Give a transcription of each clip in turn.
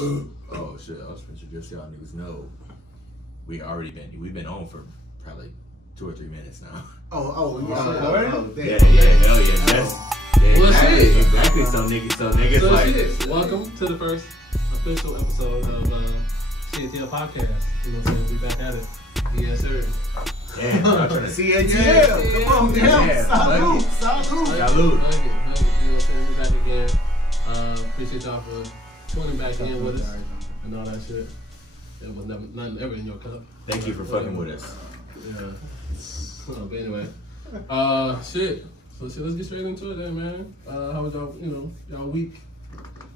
Oh shit! I was finna just y'all niggas know we've been on for probably 2 or 3 minutes now. Oh, yeah, hell yeah, Well, shit. Exactly. So niggas So like, shit. Welcome to the first official episode of SEATL podcast. You know what I'm saying? We back at it. Yes, sir. damn, y'all trying to see SEATL. Come on, damn. Salute. Salute. You know what I'm saying? We back again. Appreciate y'all for tuning back in with us and all that shit. There was nothing ever in your cup. Thank you for fucking with us. Yeah. But anyway, shit. So shit, let's get straight into it then, man. How was y'all week?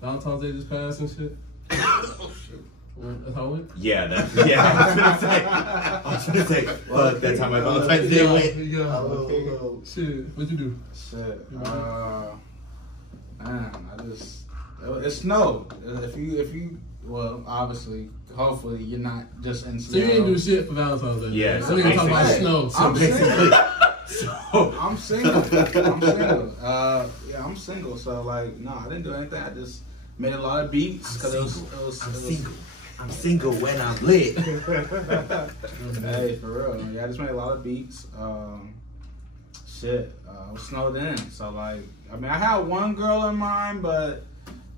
Valentine's Day just passed and shit. Oh shit. That's how it went? Yeah, I was gonna say, fuck, that's how my Valentine's Day went. Yeah. Shit, what'd you do? Shit. Man, it snowed. If you, well, obviously, hopefully, you're not just in So you Seattle. didn't do shit for Valentine's Day? Yeah, so we gonna talk about snow. I'm single. So I'm single. Yeah, I'm single. So like, no, I didn't do anything. I just made a lot of beats because I'm single when I'm lit. Hey, for real. Yeah, I just made a lot of beats. It was snowed in. So like, I mean, I had one girl in mind, but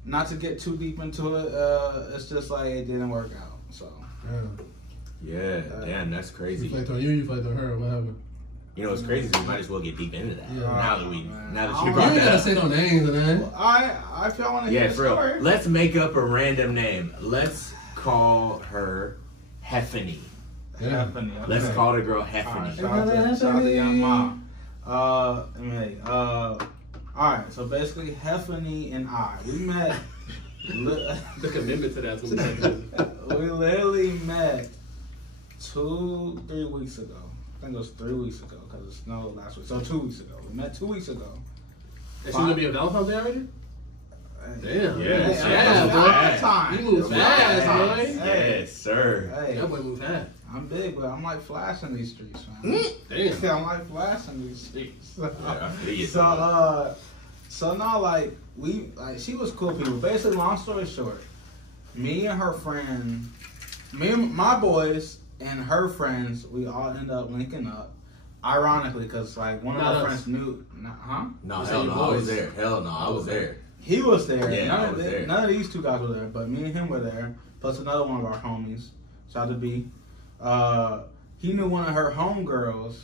not to get too deep into it. It's just like it didn't work out. So. Yeah, damn, that's crazy. You flaked on you, you flaked on her. What happened? You know what's crazy is we might as well get deep into that. Yeah. Now that You you brought ain't that gotta up. say no names and that. Well, if y'all want to hear the Yeah, for real. story. Let's make up a random name. Let's call her Heffany. Yeah. Let's call the girl Alright, Heffany. shout out to Young Ma. Alright, so basically Heffany and I, we met. The commitment to that's what we do. We literally met 2-3 weeks ago. I think it was 3 weeks ago because it snowed last week. So 2 weeks ago. We met 2 weeks ago. Is she gonna be a Valentine's Day already? Damn. Yes, Time. You move fast, boy. Yes, sir. Hey, That boy move fast. I'm big, but I'm like flashing these streets, man. Damn. I'm like flashing these streets. Yeah, I feel you. So now, like, she was cool people. Basically, long story short, me and my boys and her friends, we all end up linking up. Ironically, because like one of my friends knew, No, hell no, I was there. Hell no, I was there. He was there. Yeah, I was there. None of these two guys were there, but me and him were there. Plus another one of our homies, shout out to B. He knew one of her homegirls.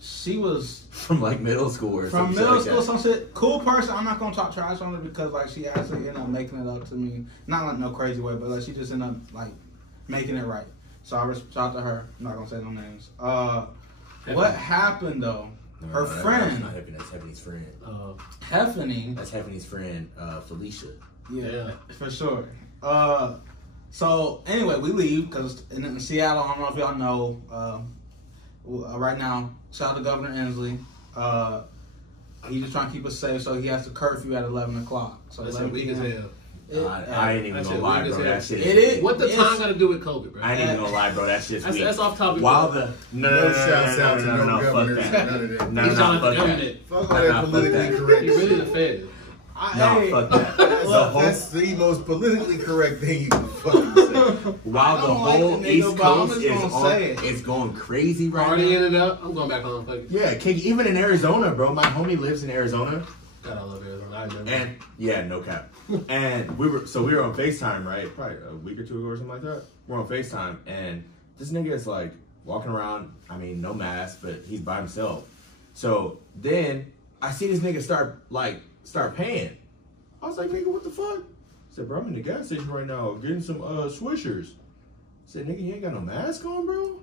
She was From like middle school or from something. middle school, some shit. Cool person. I'm not gonna talk trash on her because like she actually ended up making it up to me. Not like no crazy way, but like she just ended up like making it right. So I reached out to her. I'm not gonna say no names. What happened though? Her friend. That's not Heffany, that's Heffany's friend. Heffany. That's Heffany's friend, Felicia. Yeah, for sure. So anyway, we leave because in Seattle, I don't know if y'all know. Right now, shout out to Governor Inslee. He's just trying to keep us safe, so he has to curfew at 11 o'clock. So That's weak as hell. I ain't even gonna lie, bro. That shit. It is. What the time got to do with COVID, bro? I ain't even gonna lie, bro. That shit's weak. That's off topic. While the no, fuck that. No, fuck that. Fuck all that politically correct. You really the Fed. Fuck that. That's the most politically correct thing you can fucking say. While the whole East Coast is going crazy right Already now. ended up. I'm going back home. Fuck it. Yeah, even in Arizona, bro. My homie lives in Arizona. God, I love Arizona. I remember. And yeah, no cap. And we were on FaceTime, right? Probably a week or two ago or something like that. We're on FaceTime, and this nigga is like walking around. I mean, no mask, but he's by himself. So then I see this nigga start paying. I was like, nigga, what the fuck? I said, bro, I'm in the gas station right now getting some Swishers. I said, nigga, you ain't got no mask on, bro?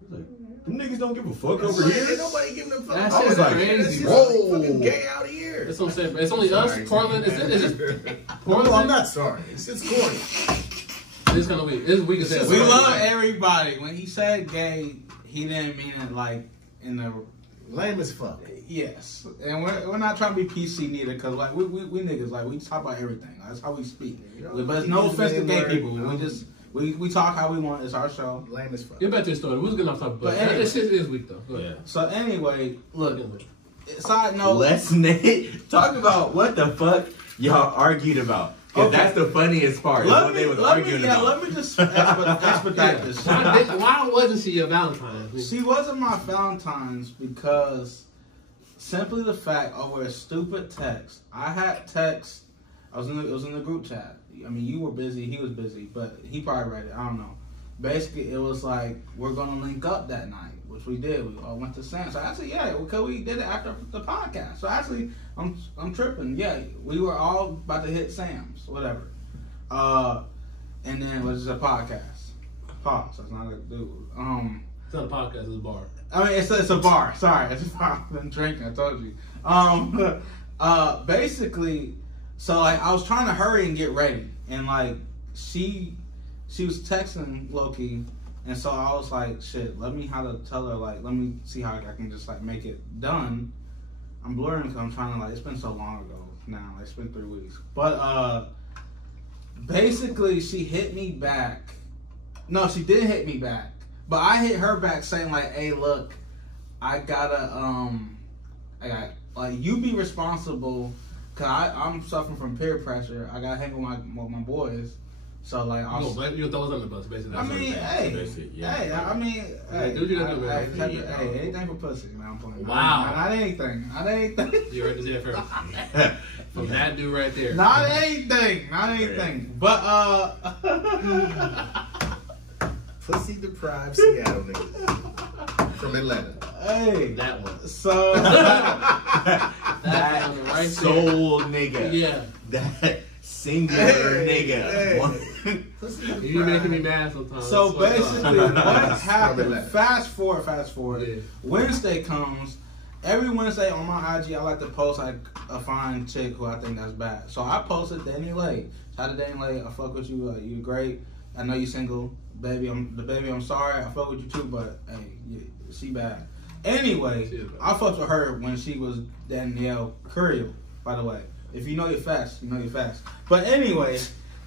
He's like, them niggas don't give a fuck over here. Ain't nobody giving a fuck. That I was shit's like, crazy, Whoa, bro. fucking gay out here. That's what I'm saying, bro. It's only us, Portland. Is it Portland? No, I'm not sorry. It's corny. It's kind of weak. It's weak as hell. We love everybody. When he said gay, he didn't mean it like in the Lame as fuck. yes. And we're not trying to be PC neither, cause like we niggas like we talk about everything. That's how we speak. But it's no offense to gay people. We talk how we want. It's our show. Lame as fuck. Get back to the story. We was getting off topic, but But anyway. this shit is weak though. Go ahead. Yeah. So anyway, look. Side note. Let's talk about what the fuck y'all argued about. Because that's the funniest part. is when they was arguing about. Let me just expedite this. Why wasn't she your Valentine's? She wasn't my Valentine's because simply the fact over a stupid text. I had text. It was in the group chat. I mean, you were busy. He was busy, but he probably read it. I don't know. Basically, it was like we're gonna link up that night, which we did. We all went to Sam. So actually, yeah, because we did it after the podcast. So actually, I'm tripping. Yeah, we were all about to hit Sam's, whatever. And then it was just a podcast. Pause. That's not a dude. It's not a podcast. It's a bar. I mean, it's a bar. Sorry, it's a bar. I've been drinking. I told you. Basically, so like I was trying to hurry and get ready, and like she was texting Loki, and so I was like, shit, let me tell her, like, let me see how I can just like make it done. I'm blurring because I'm trying to, like, it's been so long ago now, like, it's been 3 weeks. But basically she hit me back. No, she didn't hit me back, but I hit her back saying like, hey, look, I gotta like, you be responsible, cause I'm suffering from peer pressure. I gotta hang with my boys. So like, you throw us on the bus, basically. I mean, hey, do you gotta do, man? Hey, anything for pussy, man. I'm playing. Wow. Not anything. You heard this here first. From that dude right there. Not anything. But Pussy deprived Seattle niggas from Atlanta. Hey, that one. So that one right soul nigga. Yeah. That singular nigga. You making me mad sometimes. So basically, what happened? Fast forward. Yeah. Wednesday comes. Every Wednesday on my IG, I like to post like a fine chick who I think that's bad. So I posted Danny Lay. Shout out to Danny Lay. I fuck with you. You great. I know you single, baby. I'm sorry. I fuck with you too, but hey, she bad. Anyway, I fucked with her when she was Danielle Curiel, by the way. If you know your facts, you know your facts. But anyway,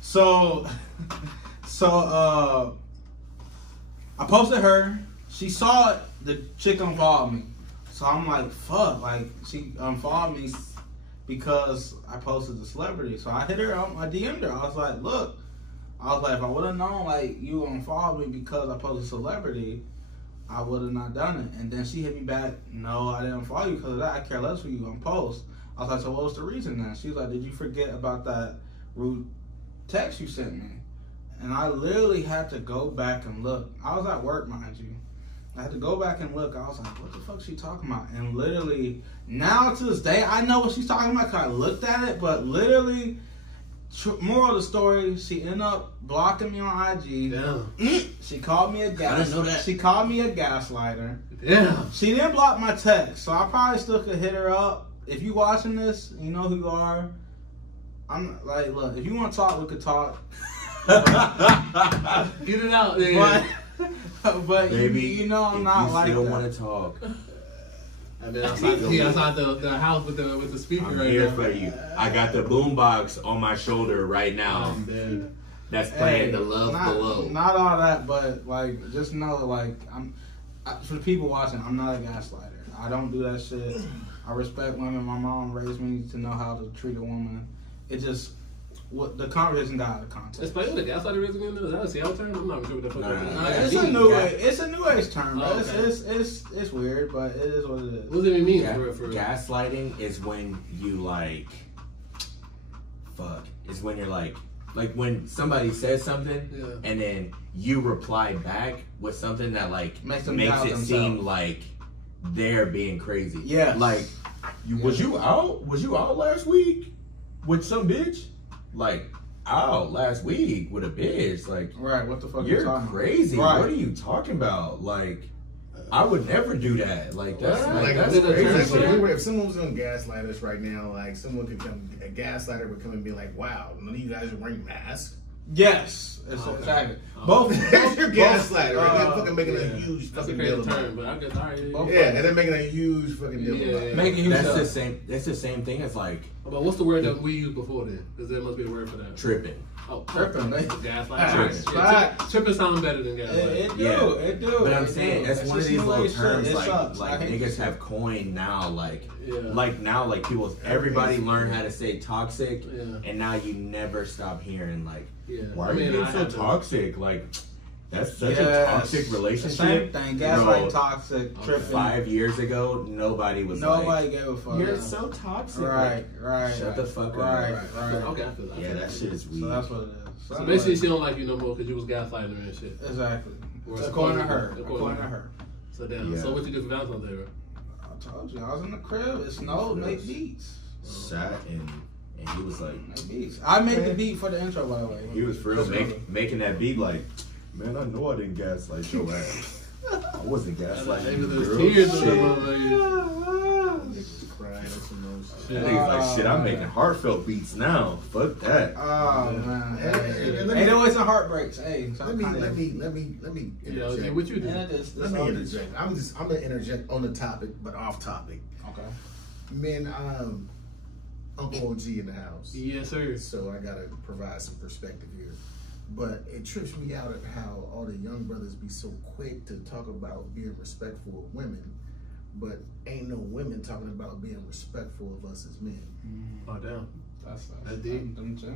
so I posted her. She saw it. The chick unfollowed me. So I'm like, fuck. Like, she unfollowed me because I posted the celebrity. So I hit her up. I DM'd her. I was like, look. I was like, if I would have known, like, you unfollowed me because I posted celebrity, I would have not done it. And then she hit me back, no, I didn't follow you because of that. I care less for you on post. I was like, so what was the reason then? She was like, did you forget about that rude text you sent me? And I literally had to go back and look. I was at work, mind you. I had to go back and look. I was like, what the fuck is she talking about? And literally, now to this day, I know what she's talking about because I looked at it, but literally, moral of the story, she ended up blocking me on IG. Damn. She called me a gas. I didn't know that. She called me a gaslighter. Damn. She didn't block my text, so I probably still could hit her up. If you watching this, you know who you are. I'm like, look, if you want to talk, we could talk. Get it out there. But baby, you know I'm not like that. You still want to talk. I've been outside the house with the speaker I'm right here now. for you. I got the boombox on my shoulder right now. That's playing the love below. Not all that, but like, just know, like, for the people watching, I'm not a gaslighter. I don't do that shit. I respect women. My mom raised me to know how to treat a woman. It just, the conversation got out of context. Explain what a gaslighter is again. Is that a Seattle term? I'm not sure what the fuck it is. It's a new age term, bro. It's weird, but it is what it is. What does it even mean for real? Gaslighting is when you like, it's when you're like when somebody says something and then you reply back with something that like makes it seem like they're being crazy. Yeah. Like, was you out last week with some bitch? Like, out last week with a bitch? Like, right? What the fuck? You're crazy. Right. What are you talking about? Like, I would never do that. Like, that's that's crazy. If someone was gonna gaslight us right now, like someone could come, a gaslighter would come and be like, "Wow, none of you guys are wearing masks." Yes, exactly. Both your gaslighter, right? They're fucking making a huge fucking deal about it. But I guess, all right, and they're making a huge fucking deal about it. That's the same thing as like But what's the word that we used before then? Because there must be a word for that. Tripping. Oh, Tripping, man. Gaslighting. Right. Tripping sounds better than gaslighting. It do. But I'm saying that's one of these little terms sucks. like niggas have coined now, like Yeah. like people, everybody learn how to say toxic, Yeah. and now you never stop hearing like, Yeah. why are you being so had to- toxic? Like, that's such a toxic relationship. Same thing. Gaslight, toxic, tripping. 5 years ago, nobody was Nobody gave a fuck. you're so toxic. Right. Shut the fuck up. Right. Okay, I feel that. Yeah, that shit is weird. So that's what it is. So basically, she don't like you no more because you was gaslighting her and shit. Exactly. Or According to her. According According to her. So damn. Yeah. So what you do for Valentine's Day, bro? I told you, I was in the crib. It snowed, make beats. Sat and he was like, Make beats. I made the beat for the intro, by the way. he was for real making that beat like, man, I know I didn't gaslight your ass. I wasn't gaslighting Maybe you, there's girl. tears Shit. in the motherfucker. Crying and some more That shit. nigga's like, shit, I'm making heartfelt beats now. Fuck that. Oh man. And Ain't always a heartbreaks. Hey, Let me Yeah, interject. what you do? Let me interject. I'm gonna interject on the topic, but off topic. Okay. Man, Uncle OG in the house. Yes, sir. So I gotta provide some perspective here. But it trips me out at how all the young brothers be so quick to talk about being respectful of women, but ain't no women talking about being respectful of us as men. Oh damn. That's deep.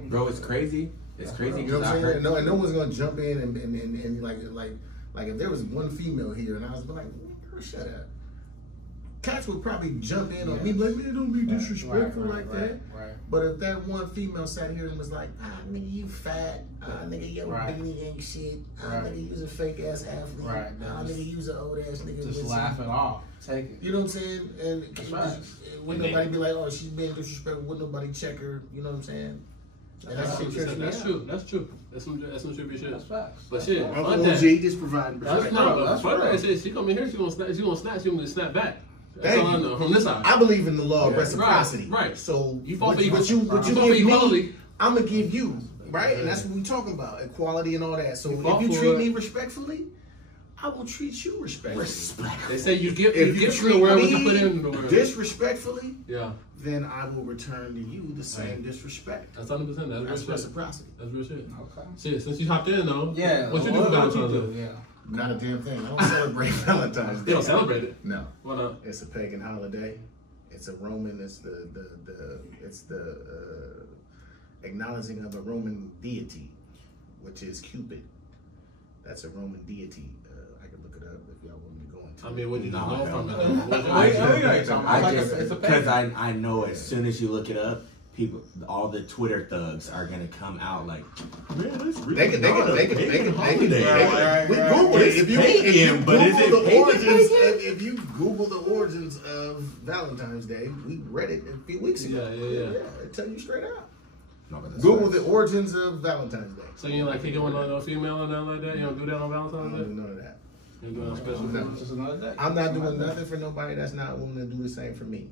Bro, it's crazy. It's crazy You know because what I I'm heard. saying? No, and no one's gonna jump in and like if there was one female here and I was like, girl, shut up. Cats would probably jump in on me, like, man, don't be disrespectful like that. Right. But if that one female sat here and was like, nigga, you fat, nigga, your beanie ain't shit, nigga, you's a fake ass athlete, Right. nigga, you's an old ass nigga. Just laugh it off. Take it. You know what I'm saying? And wouldn't And nobody be like, oh, she's being disrespectful, wouldn't nobody check her, you know what I'm saying? And that shit trips me That's out. true. That's true. That's some trippy shit. That's facts. But shit, Uncle fuck OG that. just providing That's perspective. no, that's fuck real. that shit. She come in here, she gonna snap, she gonna snap back. That's Thank all I you. know from this side. I believe in the law of Yeah. reciprocity. Right. So You fought what for you equality. what You you fought for give me, equality. I'm gonna give you. Right, and that's what we're talking about, equality and all that. So You fought if you for treat it. me respectfully, I will treat you respectfully. They say you give If you to the treat world what you me put in the world. disrespectfully, Yeah, then I will return to you the same disrespect. that's 100%. That's real That's shit. reciprocity. That's real shit. Okay. Shit, since you hopped in though, Yeah. what you do for Valentine's Day? Yeah. Not a damn thing. I don't celebrate Valentine's Day. They don't celebrate it. No, Why not? it's a pagan holiday. It's a Roman. It's the acknowledging of a Roman deity, which is Cupid. That's a Roman deity. I can look it up if y'all want me to go into. I mean, what you just No, know from it? though? I know as soon as you look it up, people, all the Twitter thugs are gonna come out like, man, that's really They can. We Google it. If you pagan, but is it Google the pagan? origins, if you Google the origins of Valentine's Day, we read it a few weeks ago. Yeah. It tell you straight out. No, but that's Google right. the origins of Valentine's Day. So you like kicking one on a female or nothing like that? You don't do that on I don't Valentine's do Day? none of that. You doing a special? No. Just another day. I'm not doing nothing for nobody that's not willing to do the same for me.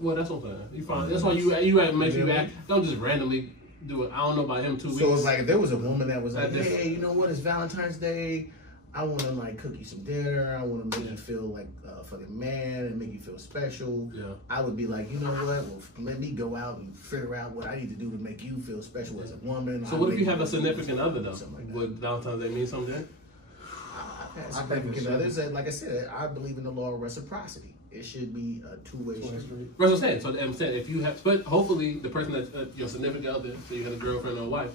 Well, that's what I'm saying. You find that's why you make sure you act. Don't just randomly do it. I don't know about him 2 weeks. So it's like if there was a woman that was like, That's different. hey, you know what? It's Valentine's Day. I want to like cook you some dinner. I want to make you feel like a fucking man and make you feel special. Yeah. I would be like, you know what? Well, let me go out and figure out what I need to do to make you feel special as a woman. So what if you have a significant other though? Something like that. Would Valentine's Day mean something? I've had significant others, and like I said, I believe in the law of reciprocity. It should be a two-way street. That's what I'm saying. So I'm saying if you have, but hopefully the person that your significant other, so you got a girlfriend or a wife,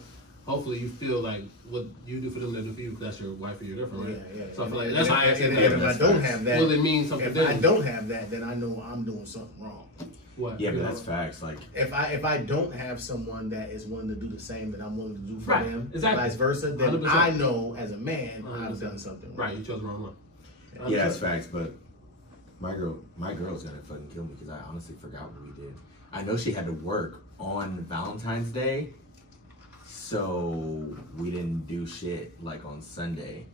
hopefully you feel like what you do for them, they do for you. That's your wife or your girlfriend, right? Yeah. So I feel like that's how I asked And that. if I don't have that, Will it mean something if I different? don't have that, then I know I'm doing something wrong. What? Yeah, but that's facts. Like, If I don't have someone that is willing to do the same that I'm willing to do for Right, them, exactly. vice versa, then 100%. I know as a man I've 100%. done something wrong. Right, you chose the wrong one. yeah, that's facts. But my girl's gonna fucking kill me because I honestly forgot what we did. I know she had to work on Valentine's Day, so we didn't do shit like on Sunday.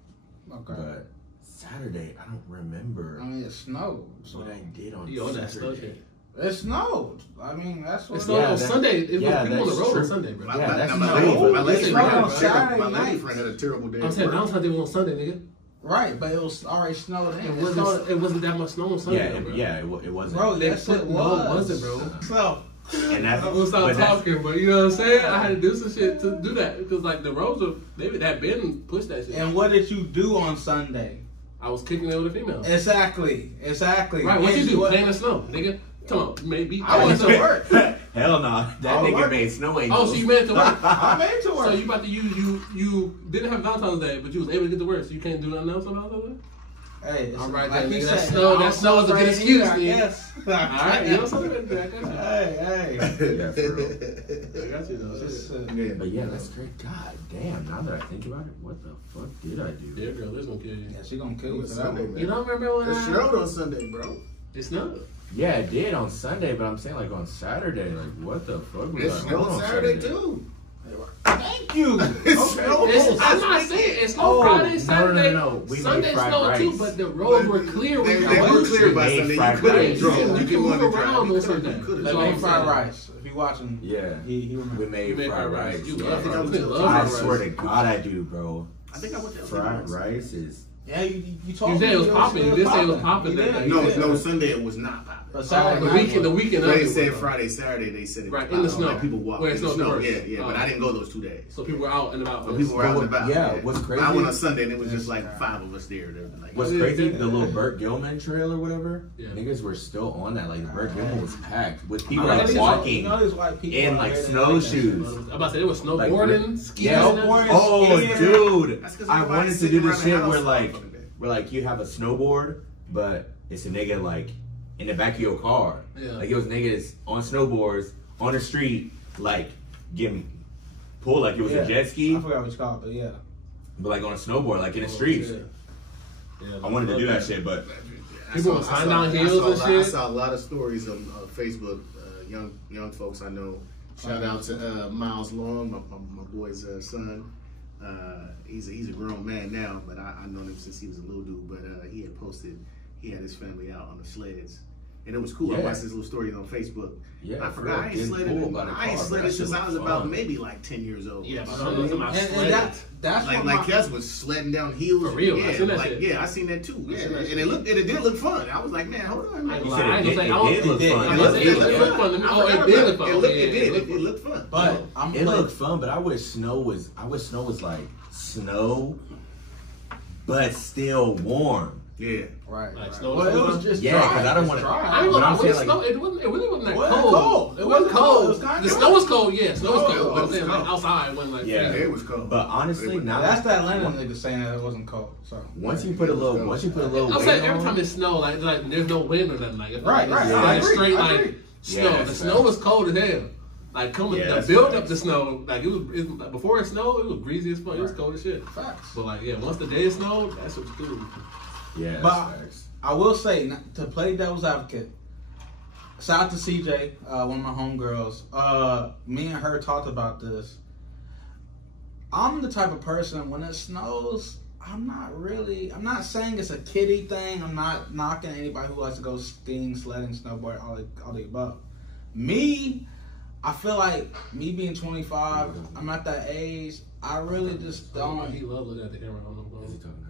Okay. But Saturday, I don't remember I mean, it snowed. So what I did on Yo, that snow Saturday. shit. it snowed. I mean, that's what It's it not Yeah, on is. that- Sunday. It yeah, was people on the that's road true. on Sunday, bro. Yeah, that's my true, but lady listen, friend bro, had a Saturday terrible- my night. lady friend had a terrible day. I'm at saying work. Valentine's Day was on Sunday, nigga. Right, but it was already snowed in. It wasn't that much snow on Sunday, Yeah, bro. yeah, it wasn't. Bro, yes, it No, it was. wasn't, bro. So, And that's I'm gonna stop but that's- talking, but you know what I'm saying? I had to do some shit to do that because like the roads were they had been pushed that shit. And what did you do on Sunday? I was kicking it with a female. Exactly. Right, what you do? Play in the snow, nigga. Come on, maybe. I went to work. Hell no. That I nigga work. made snow angels. Oh, so you made it to work. I made it to work. So you about to use you didn't have Valentine's Day, but you was able to get to work, so you can't do nothing else on Valentine's Day? Hey, it's All right, like then, he nigga, said, that snow is a good right excuse, here, I nigga. guess. Alright, you know something? I got you. Hey. Yeah, for real. I got you though. Just, Yeah. But yeah, that's great. God damn, now that I think about it, what the fuck did I do? Yeah, girl, this gonna kill you. yeah, she gonna kill It you was for that Sunday, one. man. You don't remember when It I... snowed on Sunday, bro. It snowed. Yeah, it did on Sunday, but I'm saying like on Saturday, like what the fuck was It I snowed on Saturday too. Thank you. It snowed. I'm not saying it snowed Friday, Saturday. no. We Sunday made fried snowed rice. too, but the roads were clear when They you were moved. clear by made Sunday. You fried could rice. have drove. You You can could move want to around drive. on You Sunday. could That's They all made I'm fried saying. rice. If you watching, Yeah, he remembers. we made You made fried rice. You yeah. love fried rice. I I Fried swear rice. to God, I do, bro. I think I went there. Fried rice is. Yeah, you told You me said it was popping. You did say it was popping You that did. night. You did. No, Sunday it was not popping. But Saturday The night weekend was. of They it said was, Friday, Saturday. They said it was Right, in the popping. snow. Like people walked Where it in the snowed the snow. worst. Yeah, but I didn't go those 2 days. So people were out and about. But people were out and about. Yeah, what's I crazy- went on Sunday and it was just like 5 of us there. They were like, What's crazy? The little Burt Gilman trail or whatever. Yeah. Niggas were still on that. Like Burt Gilman was packed with people I like know walking You know these white people in out like there that snowshoes. I'm about to say, it was snowboarding, skiing. Yeah. and everything. Oh, Yeah. dude! That's 'cause I everybody's wanted to sitting do around this the shit house where all like, fucking day. you have a snowboard, but it's a nigga like in the back of your car. Yeah. Like it was niggas on snowboards on the street, like getting pulled like it was a jet ski, I forgot what you called it, but yeah. but like on a snowboard, like in the streets. Yeah. I wanted to do that shit, but People would climb down hills and I shit. saw a lot of stories on Facebook. Young folks I know. Shout out to Miles Long, my boy's son. He's a grown man now, but I known him since he was a little dude. But he had posted, he had his family out on the sleds, and it was cool. I Yeah. watched his little stories on Facebook. yeah, I forgot I ain't getting sledded. pulled by the I ain't car, sledded that since shit I was was about fun. maybe like 10 years old. Yeah, but So, I'm looking at my And sledding. that's like what Kes was sledding down hills. For real, yeah, I seen that like, shit. yeah, I seen that too. Yeah, seen that and shit. it did look fun. I was like, man, hold on, man. I You ain't said gonna it say, did, I it did look it fun. did. I'm It gonna looked- say, it looked fun to me. Oh, it did look fun. It looked fun. But I'm It like, looked fun, but I wish snow was like snow, but still warm. Yeah. right. Like right. snow- Well, it was just Yeah, dry. 'cause I don't It's wanna- dry. I ain't But gonna I'm lie, saying, when like- it snowed, it wasn't that Wasn't cold. cold. It wasn't cold. It was kinda The cold. snow was cold, yeah. Snow was Cold. cold. But I'm It was saying, like, cold. outside when, like, Yeah. It was cold. But honestly, now That's that Atlanta nigga saying that it wasn't cold. So once you put a little I'm weight saying every on, time it snow, like there's no wind or nothing. Like, it's Right, like, right. It's I like agree, straight I like agree. snow. Yeah, The that's snow facts. was cold as hell. Like coming, Yeah, the that's build up facts. to snow, like like, before it snowed, it was breezy as fuck. It was Right. cold as shit. facts. But like, yeah, once the day snowed, that's what's cool. yeah, But- that's facts. I will say to play devil's advocate. Shout out to CJ, one of my homegirls. Me and her talked about this. I'm the type of person when it snows, I'm not saying it's a kiddie thing. I'm not knocking anybody who likes to go skiing, sledding, snowboard, all the above. Me, I feel like me being 25, I'm at that age. I really just He don't. loved looking at the camera on them. Is he talking to us?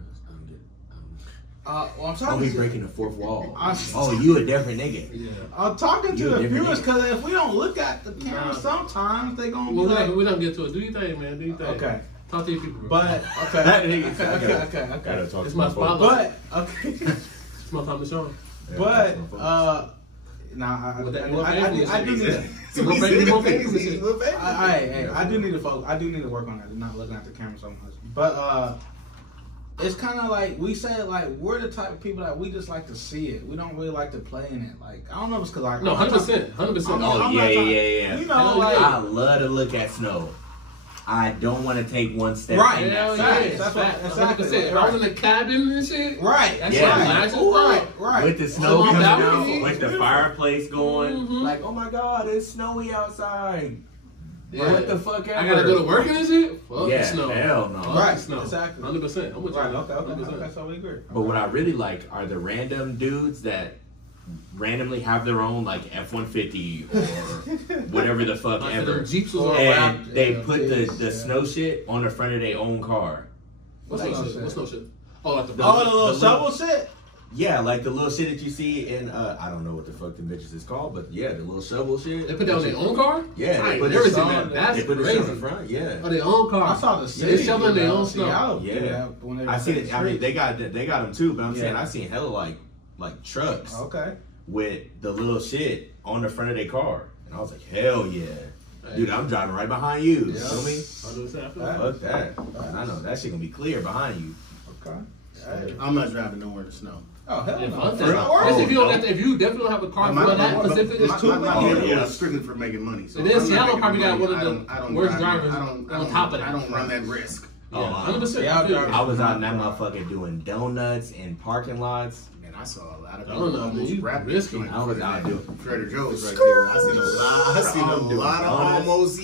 Well, I'm Oh, talking. he to, breaking the fourth wall. I- Oh, you a different nigga. Yeah. I'm talking You to a the different viewers nigga. because if we don't look at the camera, Nah. sometimes they gonna be Well, like, we don't get to it. Do your thing, man. Do your thing. okay. Talk to your people, bro. But okay, That okay, nigga- okay. Gotta talk It's to my folks. spotlight. But okay, It's my time to show 'em. Yeah, but talk to my folks. nah, With that I more do faithfulness, need to. More faithfulness, more faithfulness. I do need to focus. I do need to work on that. And not looking at the camera so much. But it's kind of like we say, like we're the type of people that we just like to see it. We don't really like to play in it. Like I don't know if it's because like No, 100%. 100%. I'm Oh, not yeah. You know, Hell like yeah. I love to look at snow. I don't want to take one step. Right. in Hell that yeah. side. That's what- exactly. 100%. If I was in the cabin and shit, right. That's Yeah. right. Right. Nice and Right. Right. With the snow On coming the out, balcony. with the fireplace going, Mhm. like, oh my god, it's snowy outside. Yeah. What the fuck ever? I gotta go to work in this shit? Fuck Yeah, the snow. hell no. Fuck Right, the snow. exactly. 100%. I'm with you. Right. Okay. 100%. So we agree. But what I really like are the random dudes that randomly have their own like F-150 or whatever the fuck Like ever, them Jeeps was Or all a and wrapped. they yeah, put yeah. the snow shit on the front of their own car. What's Like no I shit? said. What's no shit? Oh, like the Oh, the little the shovel shit. Yeah, like the little shit that you see in I don't know what the fuck the bitches is called, but yeah, the little shovel shit. They put that on their own car? Yeah, I they ain't put never this seen on. that. That's They put this crazy. on the front. Yeah. On their own car. I saw the city. They shoveling their own snow. Yeah. I see it. I mean, they got them too, but I'm saying I seen hella like trucks. Okay. With the little shit on the front of their car, and I was like, hell yeah. Dude, I'm driving right behind you. You feel me? Fuck that. I know that shit gonna be clear behind you. Okay. I'm not driving nowhere in the snow. Oh, hell Yeah, no. if you definitely don't have a car for that specific, it's too my late. vehicle is strictly for making money. So And then I'm not Seattle making probably got money. one of I the don't worst drive- drivers I don't- on top of that. I don't run that risk. Oh, Yeah, 100%. I was out in that motherfucker doing donuts in parking lots. Man, I saw a lot of I don't know, almost man, you rapping risky. joint I was for out that doing Trader Joe's right there. I seen a lot of donuts. almost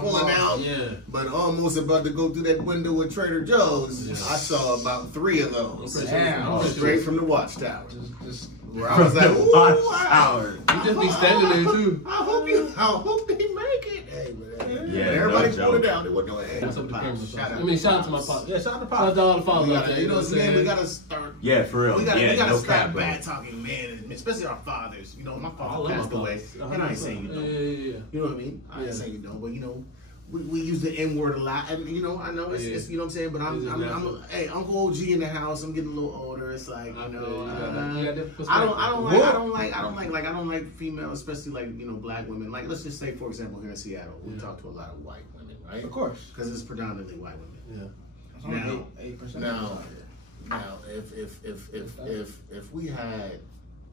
pulling out, Yeah. but almost about to go through that window at Trader Joe's. Yeah. I saw about 3 of those Damn. straight from the watchtower. Just Where I was like, ooh, You just be standing there too. I hope they make it. Hey, man. Yeah, Everybody no pulled it joke. out. It wasn't no hey, That's what the Pops, camera shout out. I mean, shout out to my pop. yeah, shout out to Shout Pop. out to all the fathers We out gotta, there. You know what I'm man, we saying? gotta start. Yeah, for real. We gotta Yeah, no stop cap, bro. bad talking, man, especially our fathers. You know, my I father love my passed away, fathers. and I ain't saying you Yeah, don't. yeah, yeah. You know what I mean? I ain't Yeah. saying you don't, but you know, we use the N word a lot, and you know, I know it's, Yeah. it's you know what I'm saying. But I'm hey, Uncle OG in the house. I'm getting a little older. It's like you know, I don't like females, especially like you know black women. Like let's just say for example here in Seattle, we talk to a lot of white women, right? Of course. Because it's predominantly white women. Yeah. Now, 8%. Now, if we had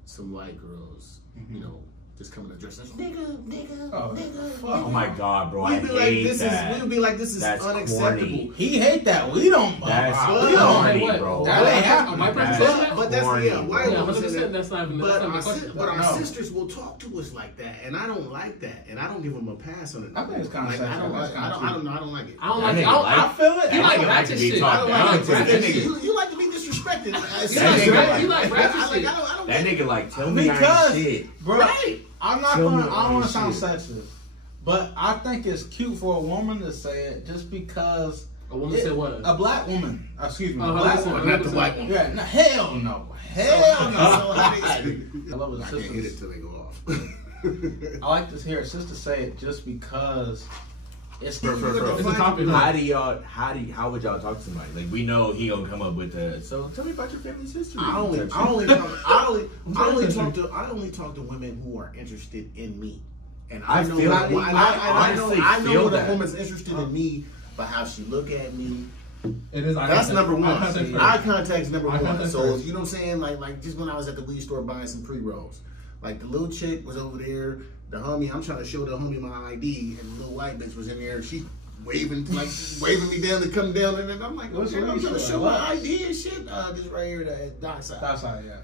some white girls, you know, just coming to dress us, nigga, Oh, fuck. Oh my god, bro, I we'd be like, hate this that. is, we'd be like, this is That's unacceptable. corny. He hate that. We don't. That's we don't. corny, what? bro. That ain't happening. My person That's said that? But that's corny, white Yeah, women say 100%. that. That's not even But the our, question. but our No. sisters will talk to us like that, and I don't like that, and I don't give them a pass on it. I think it's kinda like, I don't sexual. like. That's I kinda don't know. I don't like it. I don't That like it. nigga I feel it. You That like nigga ratchet to be shit. talked I don't down like to. ratchet That shit. nigga- You like to be disrespected. You nigga- like ratchet shit. I don't That get it. nigga like tell me I Because, ain't shit. bro, Right. I'm not Tell gonna. me I don't want to all sound this sexist, but I think it's cute for a woman to say it just because. A woman said what? A black woman. Excuse me. Oh, A black 100%. woman. Not the white one. Yeah. No, hell no. Hell no. I love I his can't hit it sisters. till they go off. I like to hear a sister say it just because it's For It's a topic. how would y'all talk to somebody? Like we know he gonna come up with so tell me about your family's history. I only talk to women who are interested in me, and I know feel that- that. I know I feel when a that. woman's interested in me by how she look at me. It is. That's number one. Eye I contact's number Eye one. contact So first. you know what I'm saying? Like just when I was at the weed store buying some pre-rolls, like the little chick was over there. The homie, I'm trying to show the homie my ID, and the little white bitch was in there. She waving me down to come down, and then I'm like, What's okay, your I'm trying to issue? show What? my ID and shit. This right here, the dockside. That's how. Yeah.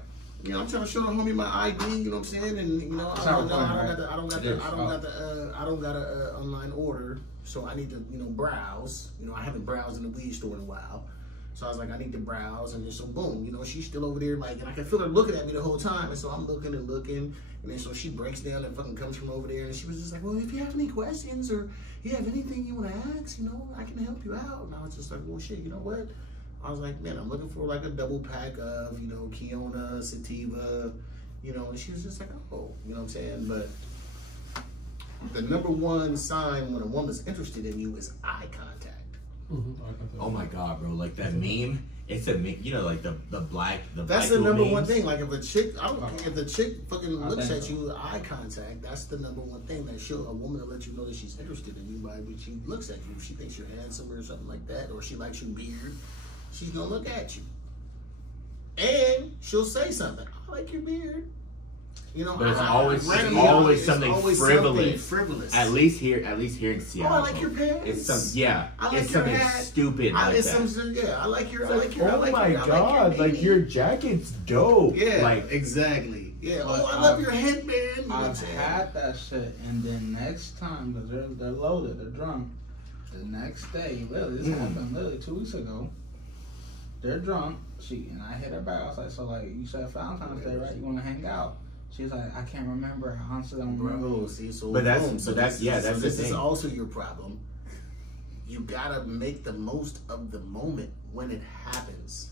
You know, I'm trying to show the homie my ID. You know what I'm saying? And you know, I don't got a online order, so I need to browse. You know, I haven't browsed in the weed store in a while. So I was like, I need to browse, and then so boom, you know, she's still over there, like, and I can feel her looking at me the whole time, and so I'm looking, and then so she breaks down and fucking comes from over there, and she was just like, well, if you have any questions or you have anything you want to ask, you know, I can help you out. And I was just like, well, shit, you know what? I was like, man, I'm looking for like a double pack of, you know, Kiona, Sativa, you know, and she was just like, oh, you know what I'm saying? But the number one sign when a woman's interested in you is eye contact. Oh my god, bro! Like that meme. It's a meme. You know, like the black. That's black the dude number one memes. thing. Like if a chick, I don't care if the chick fucking I looks think at so. you, eye contact. That's the number one thing that a woman will let you know that she's interested in you by when she looks at you. If she thinks you're handsome or something like that, or she likes your beard, she's gonna look at you, and she'll say something. I like your beard. You know, But it's randomly, always it's something always frivolous. frivolous. At least here in Seattle. Oh, I like your pants. It's some I like it's your something hat. stupid like It's that. some, yeah, I like your. Oh my god! Like beanie. your jacket's dope. Yeah, Like exactly. Yeah. But Oh, I love your headband. You know what I'm I've saying? had that shit, and then next time, because they're loaded, they're drunk. The next day, literally, this happened literally 2 weeks ago. They're drunk. And I hit her back. I was like, so like you said Valentine's Day, right? You want to hang out? She was like, I can't remember. I honestly don't remember. Bro, see, so But that's- boom. but So that's- this yeah, is- that's so the this is thing. also your problem. You gotta make the most of the moment when it happens.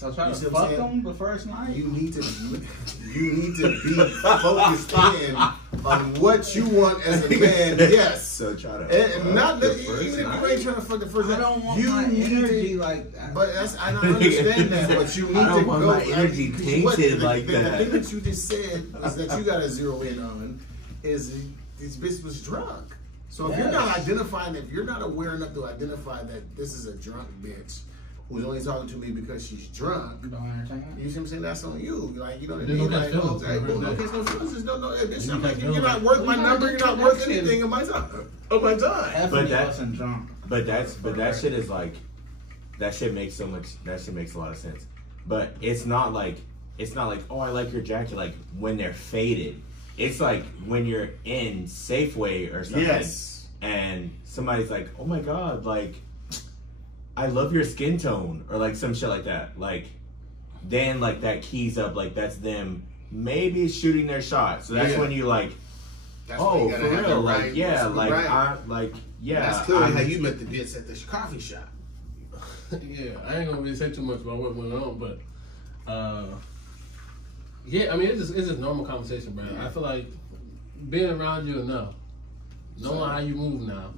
So try You to see what I'm fuck saying? them the first night. You need to be focused in on what you want as a man. Yes. So try to. And not the that first even if night? you ain't trying to fuck the first I night. don't want you my need energy to, like that. But I don't understand that. But you need I don't to want go. my energy tainted like the that. thing that you just said is that you got to zero in on is this bitch was drunk. So if you're not identifying, if you're not aware enough to identify that this is a drunk bitch who's only talking to me because she's drunk, Don't entertain it. you see what I'm saying? That's on you. Like, you know what I There's mean? no Like, feelings, okay, bro. well, okay, no feelings. Just don't know. Bitch, You I'm like, can't you're feel not it. worth my You number. gotta You're not get worth connection. anything of my time. Of my time. Definitely that- wasn't drunk. But that shit is like, that shit makes a lot of sense. But it's not like, oh, I like your jacket. Like when they're faded, it's like when you're in Safeway or something, Yes. and somebody's like, oh my god, like I love your skin tone, or like some shit like that. Like then like that keys up, like that's them maybe shooting their shot. So that's Yeah. when you like, That's why oh, you for gotta have the real, right- like yeah, the like right- That's clearly I'm- how you met the bitch at the coffee shop. Yeah, I ain't gonna really say too much about what went on, but yeah, I mean it's just normal conversation, bro. I feel like being around you enough, knowing how you move now,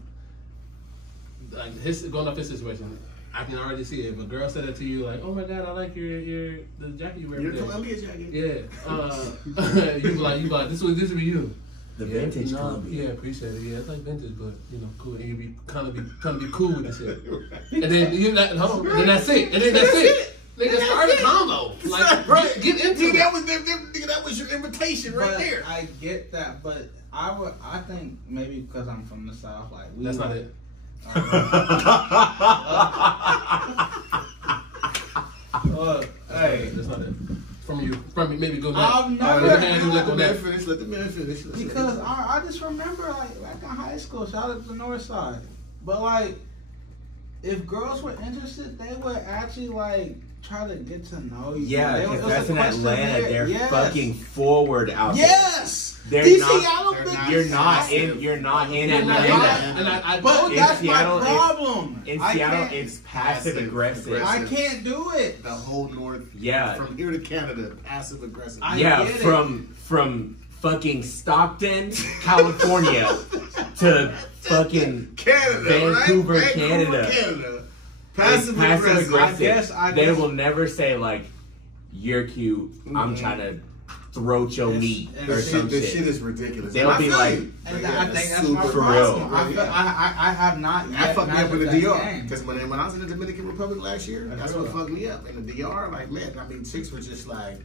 like going off his situation, I can already see it. If a girl said that to you, like, "Oh my god, I like the jacket you wear." Your today." Columbia jacket. Yeah, you be like, this would be you. the vintage No, Columbia. yeah, appreciate it. Yeah, it's like vintage, but you know, cool. And you be trying to be cool with the shit. And then you not hold on. Then that's it. And then that's it. Nigga, start a combo. Like, Right. get into Nigga, it. that was your invitation right But there. I get that, but I think maybe because I'm from the South, like we That's were- not it. Hey, That's not it. From me, maybe go I've next. never Let the man do had that, go Let the man next. finish. Let the man finish. because I just remember like back in high school, shout out to the North Side, but like if girls were interested, they would actually like try to get to know you. Yeah, They- it because was that's a in Atlanta. questionnaire. They're Yes. fucking forward out Yes. there. DC, They're I not. don't they're think not- You're not in. You're not in And Atlanta. I But told you, that's Seattle, my it's- problem. In I Seattle, can't- it's passive aggressive. I can't do it. The whole North. Yeah. From here to Canada, passive aggressive. I Yeah, get it. from fucking Stockton, California, to fucking Canada, Vancouver, right? Canada. Canada. It's Passive aggressive. They will never say like, "You're cute. I'm trying to throat your meat" and or The some shit shit. is ridiculous. They'll I be feel like, you. And Yeah, I think that's super my for problem. real. I have not That yet fucked me up in the mastered that DR. game. Because when I was in the Dominican Republic last year, that's what fucked me up. In the DR, like, man, I mean, chicks were just like,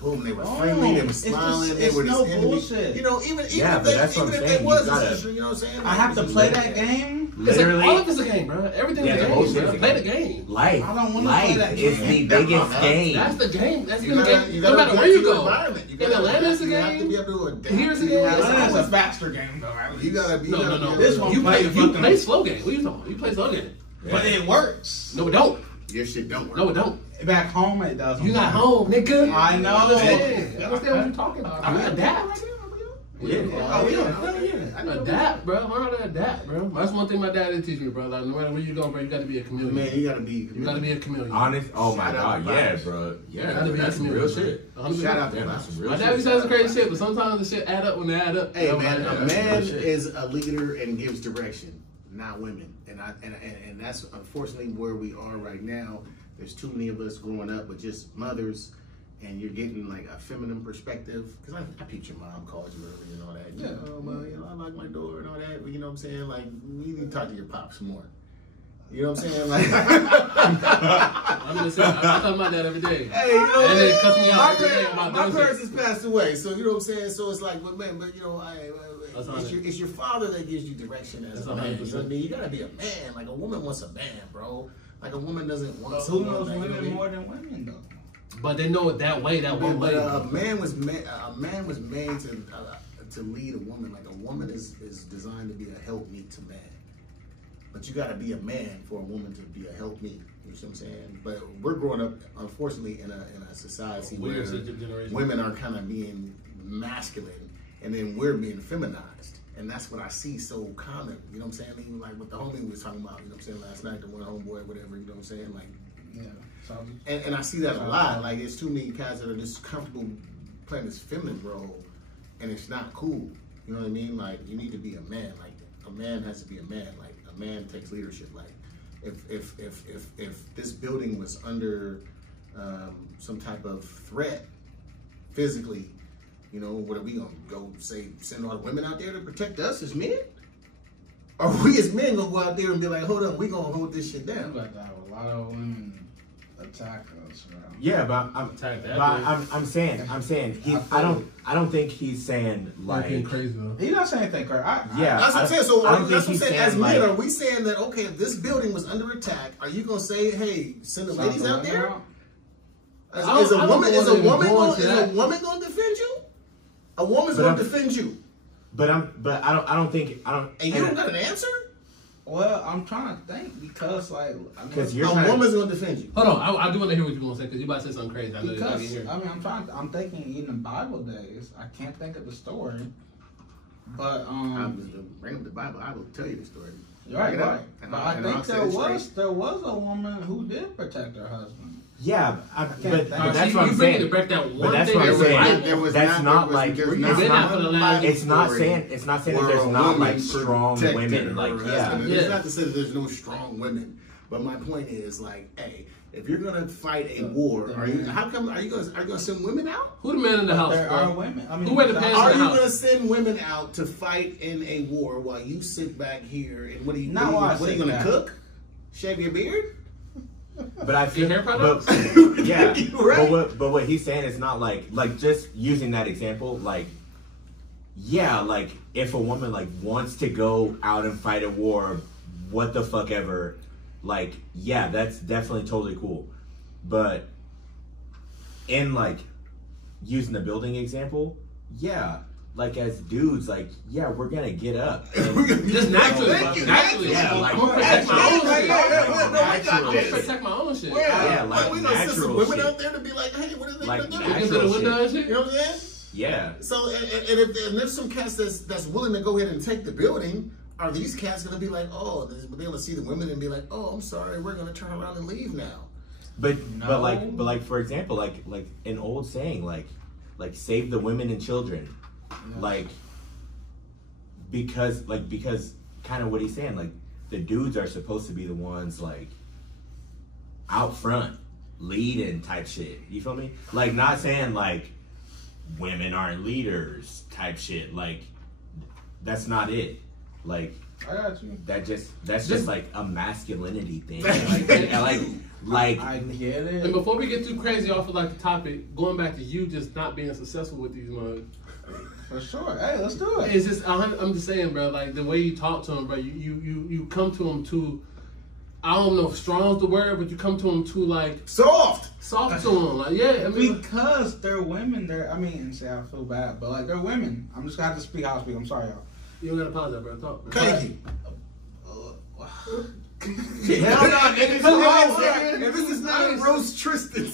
boom, they were friendly, they were it's smiling, just- they it's were just no into me. bullshit. You know, even Yeah, if but that's what I'm if saying, there you was gotta- a sister, you know what I'm saying? I have to Like, play just- that game. literally, all of it's a game, bro. Everything's Yeah, a the game. whole shit's Bro. a Play the game. game. life. I don't wanna play Life that is game. the biggest game. That's the game. That's You the gotta, game. you No gotta matter where you adapt to your go. environment. You In gotta Atlanta, it's a you have to game. be able to adapt Here's to a your game. environment. Atlanta's a faster game though. At least. You gotta be. No. This one You play fucking- play slow game. What are you talking about? You play slow game. But it works. No, it don't. Your shit don't work. No, it don't. Back home it doesn't. You're not home, nigga. I know. I understand what you're talking about. You adapt. Yeah. Oh, yeah. Adapt, bro. Learn how to adapt, bro. That's one thing my dad did teach me, bro. Like, no matter where you go, bro, you got to be a chameleon. Man, you gotta be. You got to be a chameleon. Honest. Oh my Shout out god. to Yeah, vibes. bro. You Yeah, gotta be that's a some chameleon, real bro. shit. 100%. Shout out to Yeah, that's vibes. some real My shit. dad used to have some crazy shit, but sometimes the shit add up when they add up. Hey You know, man, like, a that's man real shit. is a leader and gives direction, not women. And that's unfortunately where we are right now. There's too many of us growing up with just mothers, and you're getting like a feminine perspective. Because I peeped your mom called you earlier and all that. You know, well, you know, I like my daughter and all that. You know what I'm saying? Like, you need to talk to your pops more. You know what I'm saying? Like, I'm just saying, I talk to my dad every day. hey, you know, And they cuss me out my every day parents, about my doing parents shit. has passed away, so you know what I'm saying. So it's like, but man, but you know, That's not it. it's your father that gives you direction as That's a man. You know 100%. what I mean? You gotta be a man. Like a woman wants a man, bro. Like a woman doesn't want But who someone. knows like, you know what I women mean? more than women though? But they know it that way, that one But way. a man was made to lead a woman. Like a woman is designed to be a helpmeet to man. But you got to be a man for a woman to be a helpmeet. You see what I'm saying? But we're growing up, unfortunately, in a society where Weird generation. women are kind of being masculine, and then we're being feminized. And that's what I see so common. You know what I'm saying? Even like what the homie was talking about. You know what I'm saying? Last night, the one homeboy, whatever. You know what I'm saying? Like Yeah. So, And I see that a lot. Like, there's too many guys that are just comfortable playing this feminine role, and it's not cool. You know what I mean? Like, you need to be a man. Like, a man has to be a man. Like, a man takes leadership. Like, if this building was under some type of threat physically, you know, what are we gonna go say? Send all the women out there to protect us as men? Or we as men gonna go out there and be like, hold up, we gonna hold this shit we down? got to have a lot of women attack us, bro. Yeah, but I'm saying I don't think he's saying like Being crazy though. He's not saying anything, Kurt. Yeah. That's what I'm saying. So I don't that's think what I'm he's saying. As saying, men, like- are we saying that okay, if this building was under attack, are you gonna say, hey, send the ladies out there? Is a woman gonna defend you? A woman's gonna defend you. But I don't think. And you don't got an answer? Well, I'm trying to think because, like, I Because mean, you're A trying. woman's gonna defend you. Hold on, I do want to hear what you're gonna say because you about to say something crazy. I know you're not because here. I mean, I'm thinking in the Bible days. I can't think of the story, but I'm just bring up the Bible. I will tell you the story. right. And But I'll I think say it straight. there was a woman who did protect her husband. Yeah, can't but think. that's what I'm you bring saying. to break that But one that's thing. what I'm that's saying. right. There was That's not like there's it's not been out one for the last- Bible It's not story saying that where there's a not woman like strong protected women. her Like husband. yeah, It's not to say that there's no strong women, but my point is like, hey, if you're gonna fight a war, are you gonna send women out? Who the man in the house, There are bro? women. I mean, Who wear the pants Are in you the house? gonna send women out to fight in a war while you sit back here and what are you Not while I what are you sit gonna back. cook? Shave your beard? but I feel Your hair product? but, yeah, Right. but what he's saying is not like just using that example, like yeah, like if a woman like wants to go out and fight a war, what the fuck ever, like yeah, that's definitely totally cool. But in like using the building example, yeah, like as dudes, like yeah, we're gonna get up. And, Just naturally, Thank you. naturally. Yeah, like, I'm gonna protect my own Naturally, shit. yeah, I'm gonna protect my own shit. Yeah, like we gonna send some natural women shit. out there to be like, hey, what are they Like gonna do? You can natural do the window and You shit. know what I'm saying? yeah. So, and if some cats that's willing to go ahead and take the building, are these cats gonna be like, oh, they're gonna see the women and be like, oh, I'm sorry, we're gonna turn around and leave now? But No. like for example, like an old saying, like save the women and children, like because kind of what he's saying, like the dudes are supposed to be the ones like out front leading type shit. You feel me? Like not saying like women aren't leaders type shit. Like that's not it. Like I got you. that's just like a masculinity thing. Like I get it. And before we get too crazy off of like the topic, going back to you just not being successful with these mugs, For sure. Hey, let's do it. it's just I'm just saying, bro. Like the way you talk to them, bro. You come to them too. I don't know if strong's the word, but you come to them too like Soft. soft to them. Like yeah, I mean. Because they're women, I feel bad, but like they're women. I'm just gonna have to speak how I speak. I'm sorry, y'all. You don't gotta apologize, bro. Talk. Thank you. Hell no, nigga. And this is not a roast Tristan.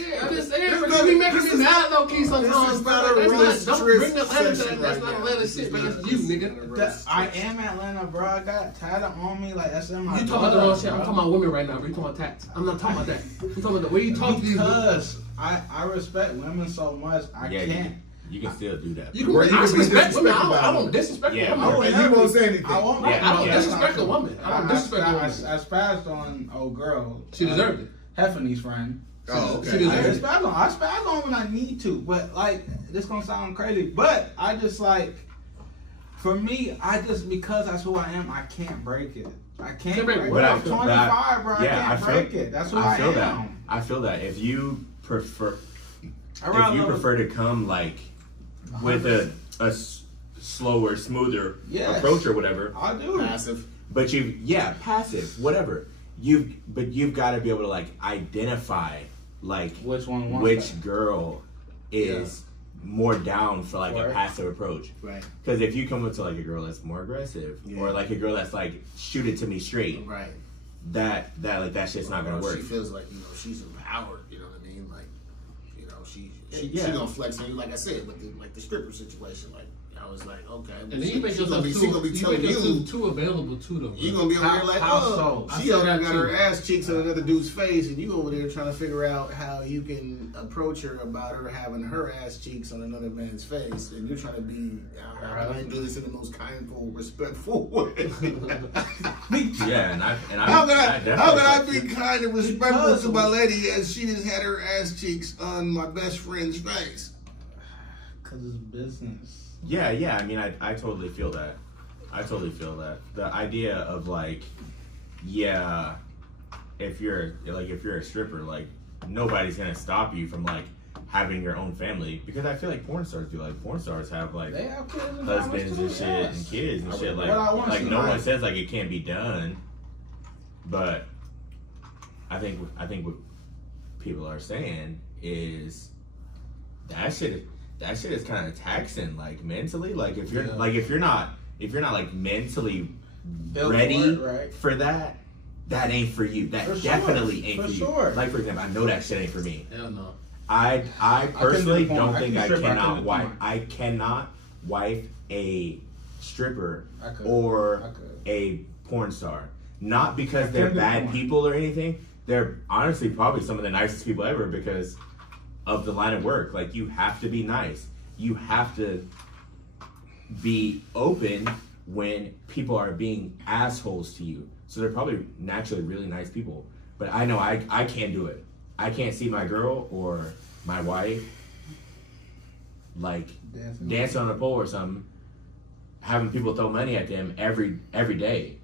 Yeah, I'm just saying, bro. This You be is- making this me is- mad low key sometimes, this is bro. not a That's roast don't Tris bring the Atlanta to session that. That's right not now. Atlanta shit, man. That's you, nigga. I am Atlanta, bro. I got tatted on me like that's in my You talking about the wrong blood, shit. I'm bro. talking about women right now, bro. You talking about tats. I'm not talking about that. I'm talking about the way you talk to these. Because I respect women so much. I yeah, can't. you can still do that. You can, Or you I can be respect women. disrespectful I about don't them. disrespect Yeah, a woman. would And you never- won't say anything. I won't. Yeah, I don't yeah. disrespect a woman. I don't disrespect a woman. I spazzed on old girl. She deserved it. Hefferny's friend. Oh, She okay. deserved it. I spaz on when I need to, but like this gonna sound crazy, but I just like for me, because that's who I am, I can't break it. I can't break it. But I'm 25, bro. I can't feel, break it. That's who I feel am. that. I feel that if you prefer I'd rather- to come like with a slower, smoother Yes. approach or whatever, I do. Passive. but passive, whatever. You've got to be able to like identify like Which one wants which that? girl is more down for like a Right. passive approach. Right. Because if you come into like a girl that's more aggressive Yeah. or like a girl that's like shoot it to me straight, Right. that shit's not gonna work. She feels like, she's empowered, you know what I mean? Like, she Yeah. gonna flex on you, like I said, with the stripper situation. Like, I was like, okay. And then you make she gonna yourself be telling you too available to them. you gonna be over there like, How oh, so? she over there got her ass cheeks on another dude's face, and you over there trying to figure out how you can approach her about her having her ass cheeks on another man's face, and you're trying to be, I'm going to do this in the most kindful, respectful way. Yeah, and How can I definitely be kind and respectful to my lady as she just had her ass cheeks on my best friend's face? Because it's business. Yeah. I mean, I totally feel that. I totally feel that. The idea of like, yeah, if you're a stripper, like nobody's gonna stop you from like having your own family, because I feel like porn stars do. Like porn stars have like They have kids and husbands and too, shit yes. and kids and shit. What I wanna Like see, no right? one says like it can't be done, but I think what people are saying is that shit is kind of taxing, like mentally. Like if you're not like mentally Built ready for it, right? for that ain't for you. That For sure. definitely ain't For for you. sure. Like for example, I know that shit ain't for me. Hell no. I personally do porn. don't I think can I strip, I can cannot do wife. porn. I cannot wife a stripper I could. or I could. a porn star. Not because I they're can do bad porn. people or anything. They're honestly probably some of the nicest people ever because of the line of work. Like you have to be nice. You have to be open when people are being assholes to you. So they're probably naturally really nice people. But I know I can't do it. I can't see my girl or my wife like dancing on a pole or something, having people throw money at them every day.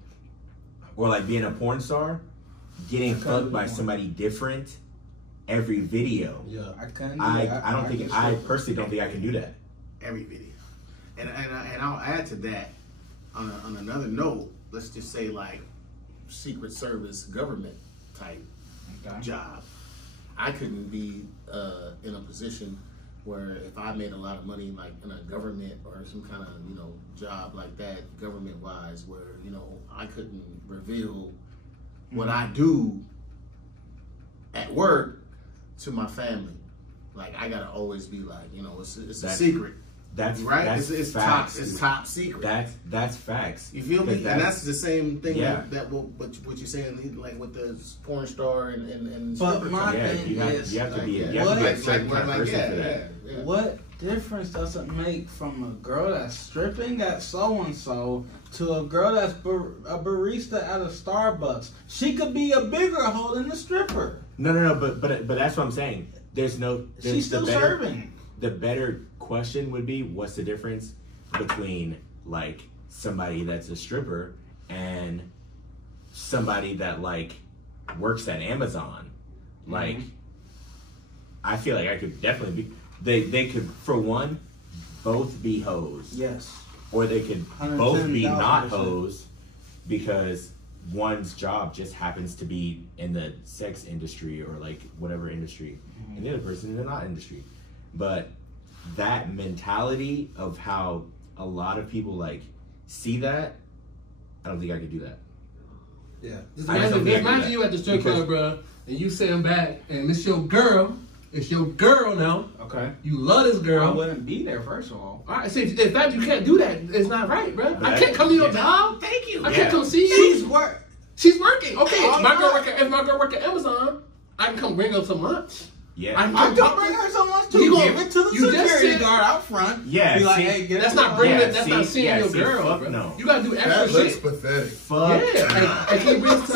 Or like being a porn star, getting fucked by somebody different every video. Yeah. I couldn't. I personally don't think I can do that. Every video. And I'll add to that, on another note, let's just say like Secret Service government type job. I couldn't be in a position where if I made a lot of money like in a government or some kind of, job like that, government wise, where, I couldn't reveal what I do at work to my family. Like I gotta always be like, it's a secret. That's Right? That's It's facts. it's top secret. That's facts. You feel me? And that's the same thing Yeah. that what you're saying, like with the porn star and But stripper my company. thing is, you have to be what- a certain kind of person for that. Yeah. What difference does it make from a girl that's stripping at so-and-so to a girl that's a barista at a Starbucks? She could be a bigger hoe than the stripper. No, but that's what I'm saying. There's She's still serving. The better question would be, what's the difference between like somebody that's a stripper and somebody that like works at Amazon? Like, I feel like I could definitely be. They could, for one, both be hoes. Yes. Or they could both be not 110,000%. hoes because one's job just happens to be in the sex industry or like whatever industry, and the other person in the not industry. But that mentality of how a lot of people like see that, I don't think I could do that. Yeah. Just I just don't think I can do imagine that. you at the strip Because- club, bro, and you sitting back, and it's your girl. It's your girl now. Okay. You love this I girl. wouldn't be there, first of all. All right, see, in fact, you can't do that. It's not right, bro. But I can't come to your yeah. job. Thank you. I Yeah. can't come see you. She's working. Okay, if my girl work at Amazon, I can come bring her some lunch. Yeah. I can I come can talk bring to her so much You too. gonna- Give it to the you just security said- guard out front. Yeah, Be like, see, hey, get That's it not on. bringing Yeah, it. That's see, not seeing yeah, your see, girl, fuck bro. no. You gotta do That extra looks shit. pathetic. Fuck. Yeah, and can you bring us to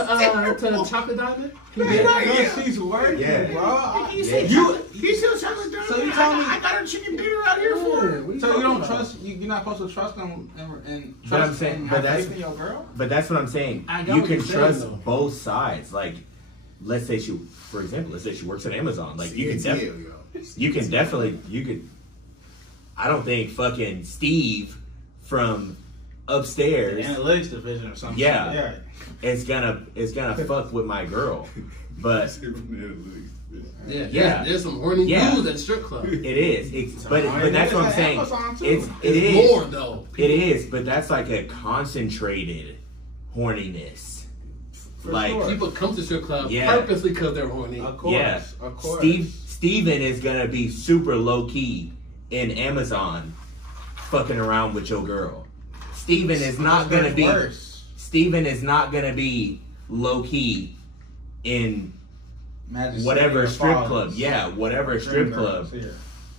Chocolate Diamond? Can you Yeah, bring us- girl, she's working, Yeah. bro. You Yeah. said you still chocolate down So there? you tell me- I got her chicken dinner out here for her. Yeah, So you don't trust? You're not supposed to trust them and But I'm trust saying- and but have that's- faith in your girl. But that's what I'm saying. I got You what can you're saying, trust though. both sides. Like, let's say for example, let's say she works at Amazon. Like, you can definitely. I don't think fucking Steve from upstairs The analytics division or something. Yeah. is gonna fuck with my girl. But Yeah, there's some horny Yeah. dudes at the strip club. it is. But that's what I'm saying. Amazon, too. It It's is more though. It is, but that's like a concentrated horniness. Like, sure. People come to strip club Yeah. purposely because they're horny. Of course, yeah, of course. Steven is gonna be super low key in Amazon fucking around with your girl. Steven is not gonna be. Steven is not gonna be low key in Magic whatever City strip Falls. club. Yeah, whatever strip club. Yeah.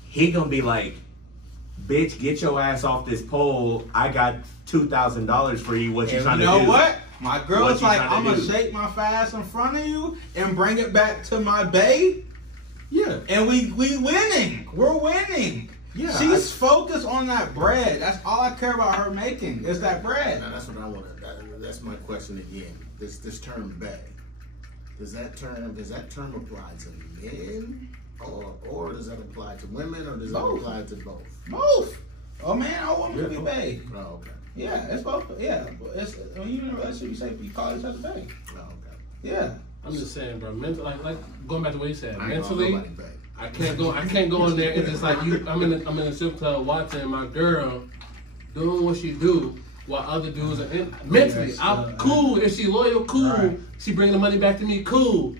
He gonna be like, bitch, get your ass off this pole. I got $2,000 for you. What you And trying you to do? know what? My girl's you like, tryna I'm gonna do? shake my fast in front of you and bring it back to my bae. Yeah. And we winning. We're winning. Yeah, She's focused on that bread. That's all I care about her making. Is that bread. Now that's what I want to. That's my question again. This term "bae." Does that term apply to men, or does that apply to women, or does it Both. apply to both? Both. Oh man, I want to be bae. Oh, okay. Yeah, it's both. Yeah, it's when you in a relationship, you say you call each other bae. Oh, okay. Yeah. I'm just saying, bro. Mental, like going back to what you said. I ain't calling Mentally, nobody bae. I can't go in there. It's just like you. I'm in a strip club watching my girl doing what she do while other dudes are in. Mentally, Yes, I'm cool. If she loyal, cool. Right. She bring the money back to me, cool.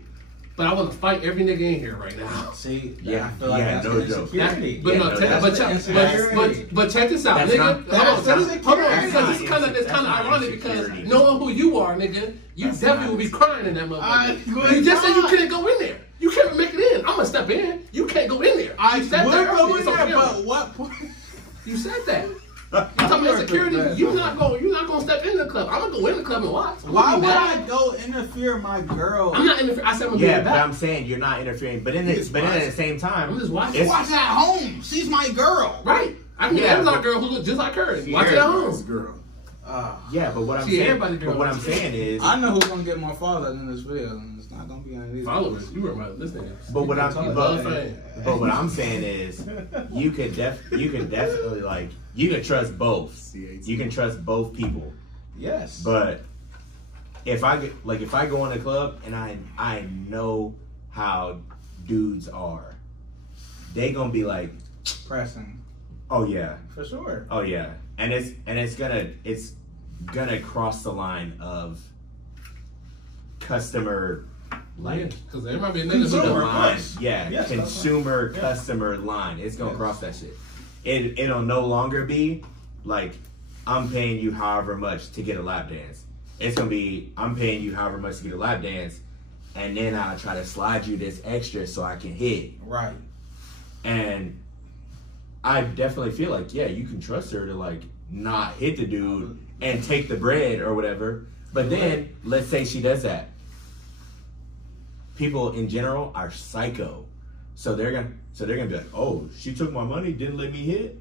But I want to fight every nigga in here right now. See, Yeah, I feel like yeah, that's no the joke. insecurity. But Yeah, no, no, that's but, the check, insecurity. but check this out, That's nigga. not- Hold on, that's hold on, insecurity. because it's kind of That's not ironic because insecurity. knowing who you are, nigga, you That's definitely not will be crying in that motherfucker. would You just said you not. couldn't go in there. You can't make it in. I'm gonna step in. You can't go in there. I You said would that go earlier. in It's on there, camera. but what point? You said that. You talking about security? You're not gonna step in the club. I'm gonna go in the club and watch. Why would I go interfere with my girl? I'm not interfering. I said I'm gonna Yeah, get it but I'm back. saying you're not interfering. But at the same time, I'm just watching. it's- Watch it at home. She's my girl. Right. I can get Yeah, Amazon but- girl who look just like her. She Watch it at everybody's home. girl. Yeah, but what I'm See, saying, everybody but what I'm girls. saying is, I know who's gonna get more followers in this video, and it's not gonna be on these Followers. You were about this nigga. but what I'm, Love but, fame. but what I'm saying is, you could definitely like, you can trust both. SEATL. You can trust both people. Yes. But if I go in a club and I know how dudes are, they gonna be like, Pressing. oh yeah, For sure. oh yeah, and it's gonna cross the line of customer, like because there might be a nigga the who Consumer. don't. line, course. yeah, Yes, consumer yeah. customer line. It's gonna Yes. cross that shit. It'll no longer be like, I'm paying you however much to get a lap dance. It's gonna be, I'm paying you however much to get a lap dance, and then I'll try to slide you this extra so I can hit. Right. And I definitely feel like, yeah, you can trust her to like not hit the dude and take the bread or whatever. But then let's say she does that. People in general are psycho. So they're gonna be like, oh, she took my money, didn't let me hit.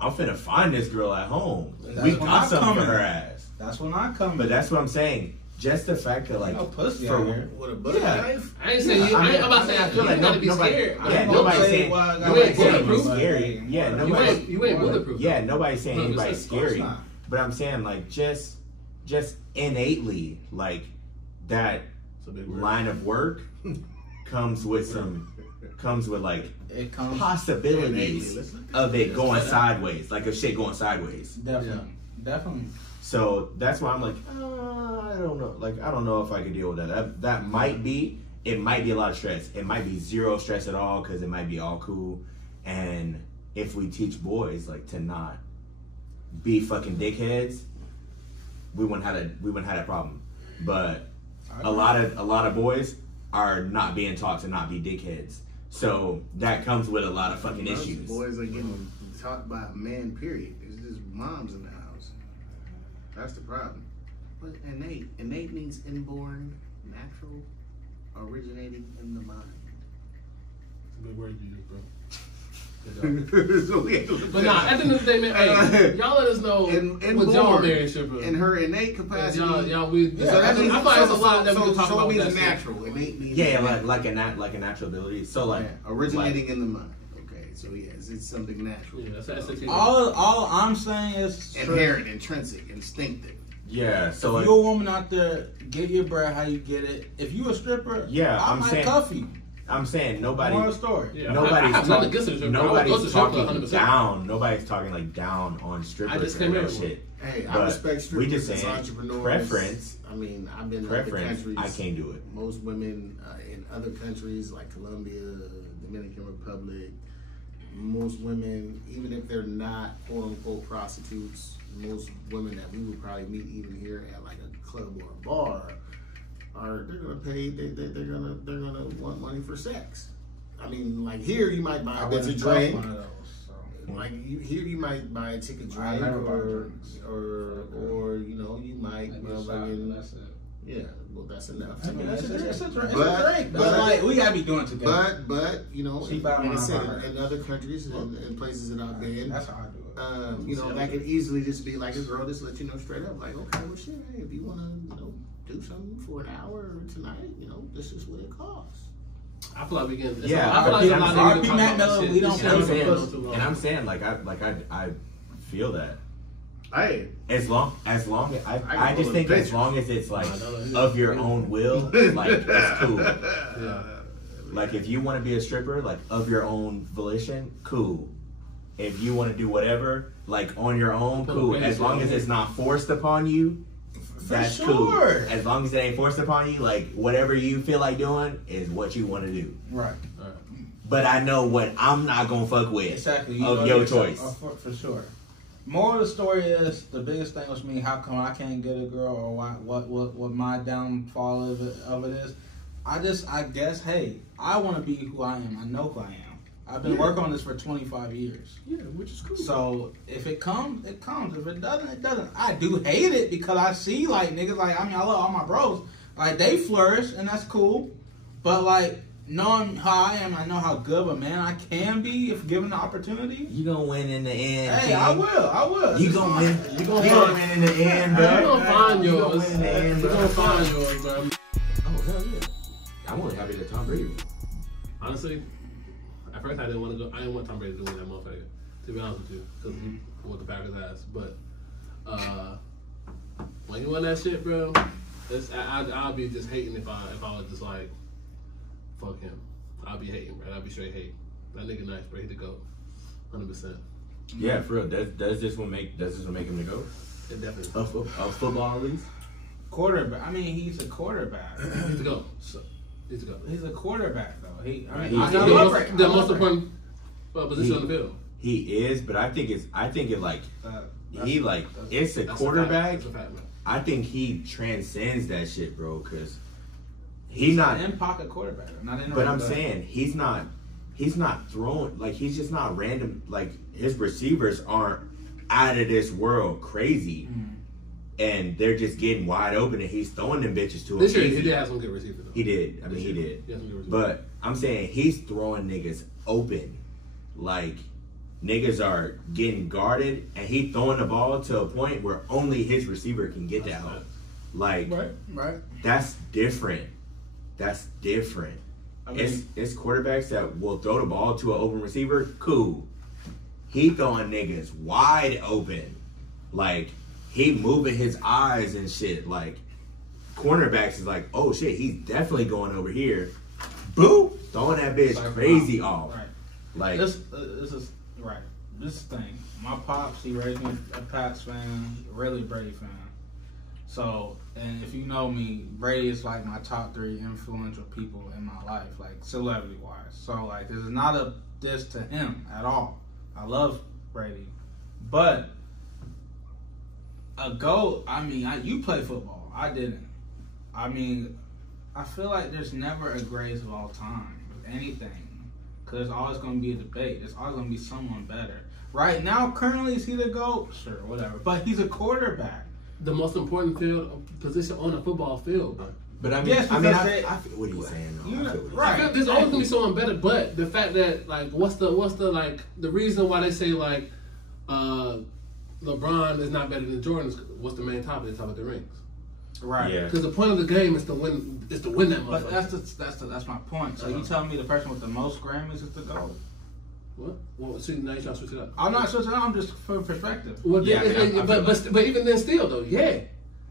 I'm finna find this girl at home. That's We when got I something come for in. her ass. That's when I come. But that's what I'm saying. Just the fact that like no pussy for out here. With a butter Yeah. knife? I ain't saying you. I mean, I'm about to say I I feel feel like like gotta be nobody- scared. yeah, I'm not nobody's gonna say saying- why I nobody's gotta saying be you're bulletproof. scary. Yeah, You nobody. ain't bulletproof. Yeah, nobody's saying No, anybody's of course scary. not. But I'm saying like just innately like that It's a big word. line of work comes with like It comes possibilities Listen. of it going that. sideways, like of shit going sideways. definitely, definitely. So that's why I'm like, I don't know. Like, I don't know if I could deal with that. That might be, it might be a lot of stress. It might be zero stress at all because it might be all cool. And if we teach boys like to not be fucking dickheads, we wouldn't have that problem. But a lot of boys are not being taught to not be dickheads. So that comes with a lot of fucking Most issues. Boys are getting taught by men, period. It's just moms in the house. That's the problem. But innate means inborn, natural, originating in the mind. It's a big word you use, bro. So we have to- But nah, at the end of the day, man, hey, y'all let us know what y'all Inborn. marriage ship is. In her innate capacity. Y'all, we. Yeah, So that means I thought there's a lot that we can talk so about. it means with that shit. natural. Innate means Yeah, natural. like a natural ability. So like originating in the mind. Okay, so yes, it's something natural. Yeah, that's SAT. All I'm saying is Inherent, intrinsic, instinctive. yeah. So if like you're a woman out there, get your bread how you get it. If you a stripper, Yeah, I I'm might saying- cuff you. I'm saying nobody. Moral story. Yeah, I Nobody's have nothing against the stripper. I would go to nobody's the strip club talking 100%. down. Nobody's talking like down on strippers I just or came that in with shit. Hey, I But respect we strippers just as saying entrepreneurs. preference. I mean, I've been in other Preference. countries. I can't do it. Most women in other countries like Colombia, Dominican Republic, most women, even if they're not quote unquote prostitutes, most women that we would probably meet even here at like a club or a bar they're gonna pay. They're gonna want money for sex. I mean, like here you might buy a bitch a drink. One of those, so. Like here you might buy a ticket drink, I never buy drinks. or you know you might That's it. yeah. Well, that's enough. I mean, it's a drink. It's a But- drink. but- Like, we gotta be doing it together. But you know, She like buy I mine, said, buy hers. in other countries and in places that I've been, That's how I do it. you know, that could easily just be like a girl just let you know straight up, like, okay, well, shit, hey, if you want to, you know, do something for an hour tonight, you know, this is what it costs. I feel like we can. Yeah, I feel like a lot of niggas talk about Melo, this we shit. don't This And shit I'm is saying, going too long. and I'm saying, like I feel that. Hey, As long as I just think as long as it's like No, of your own will, like it's cool. Yeah. Like if you want to be a stripper, like of your own volition, cool. If you want to do whatever, like on your own, cool. As long as it's not forced upon you, that's cool. sure. As long as it ain't forced upon you, like whatever you feel like doing is what you want to do. Right. But I know what I'm not gonna fuck with Exactly. You of know your yourself. choice. For sure. Moral of the story is the biggest thing with me. How come I can't get a girl, or what my downfall of it is? I guess, hey, I want to be who I am. I know who I am. I've been working on this for 25 years. Yeah, which is cool. So if it comes, it comes. If it doesn't, it doesn't. I do hate it because I see like niggas like I love all my bros. Like they flourish and that's cool. But like knowing how I am, I know how good of a man I can be if given the opportunity. You gonna win in the end. Hey, King. I will. You It's gonna fine. win. You gonna win in the end, bro. You're gonna find You yours. gonna win in the end, You're bro. gonna find yours, bro. Oh hell yeah! I'm only happy that Tom Brady won. Honestly, at first I didn't want to go. I didn't want Tom Brady to win that motherfucker. To be honest with you, because he whooped the Packers' ass. But when you won that shit, bro, I'll be just hating if I was just like, fuck him. I'll be hating, bro. I'll be straight hate. That nigga nice, bro. He the GOAT. 100%. Yeah, for real. Does this one make him the GOAT? It definitely. Of football at least? Quarterback. I mean, he's a quarterback. He's the GOAT. So, he's the GOAT. He's a quarterback though. He's The most important position on the field. He is, but I think it's a That's quarterback. That's a fact, man. I think he transcends that shit, bro. Cause He's not in pocket quarterback. Not in. But I'm saying he's not throwing, like he's just not random. Like his receivers aren't out of this world crazy, and they're just getting wide open, and he's throwing them bitches to him. This year, he easy. did have some good receivers, though. He did. I mean, he did. He had some good receivers. But I'm saying he's throwing niggas open, like niggas are getting guarded, and he throwing the ball to a point where only his receiver can get that home. Like Right. that's different. That's different. I mean, It's quarterbacks that will throw the ball to an open receiver. Cool. He throwing niggas wide open. Like, he moving his eyes and shit. Like, cornerbacks is like, oh shit, he's definitely going over here. Boop! Throwing that bitch Like, crazy wow. off. Right. Like, This is right. This thing. My pops, he raised me a Pats fan, really Brady fan. So, and if you know me, Brady is like my top 3 influential people in my life, like celebrity wise. So, like, this is not a diss to him at all. I love Brady, but a GOAT. I mean, you play football. I didn't. I mean, I feel like there's never a greatest of all time with anything. Because there's always going to be a debate. There's always going to be someone better. Right now, currently, is he the GOAT? Sure, whatever. But he's a quarterback. The most important position on the football field, bro. but I mean, Yes, I mean, because I feel what he's saying. Though. You know, I feel what he's right. saying. There's always gonna be someone better, but the fact that like, what's the like the reason why they say like, LeBron is not better than Jordan? What's the main topic? It's about the rings. Right. Yeah. Because the point of the game is to win. Is to win that But motherfucker. that's my point. So you telling me the person with the most Grammys is the GOAT? What? Well, see, now you trying to switch it up. I'm not switching. I'm just for perspective. Well, Yeah, then, I mean, I but even then, still though, yeah.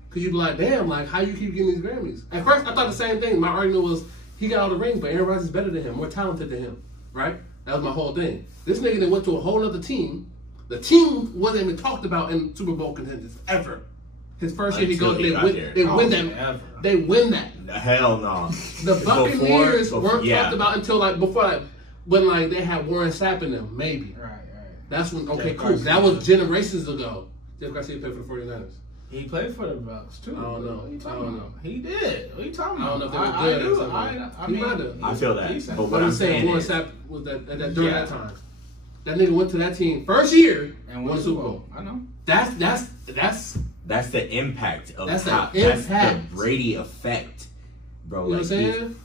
Because you be like, damn, like how you keep getting these Grammys? At first, I thought the same thing. My argument was he got all the rings, but Aaron Rodgers is better than him, more talented than him, right? That was my whole thing. This nigga then went to a whole other team. The team wasn't even talked about in Super Bowl contenders ever. His first year he Until goes, he they got win, there. they Oh, win that, ever. they win that. Hell no. The Buccaneers Before- weren't yeah. talked about until like before like when like they had Warren Sapp in them, maybe. Right. That's when okay, Jeff cool. Garcia. That was generations ago. Jeff Garcia played for the 49ers. He played for the Bucks too. I don't know. What are you talking I don't about? know. He did. What are you talking I about? don't know if they were good or something. I He mean, might have. I feel that. decent. But What what I'm I'm saying, saying Warren is, Sapp was during Yeah. that time. That nigga went to that team first year and won won Super Bowl. I know. That's that's the impact of That's the how, that's the impact. Brady effect, bro. You know what I'm Like, saying?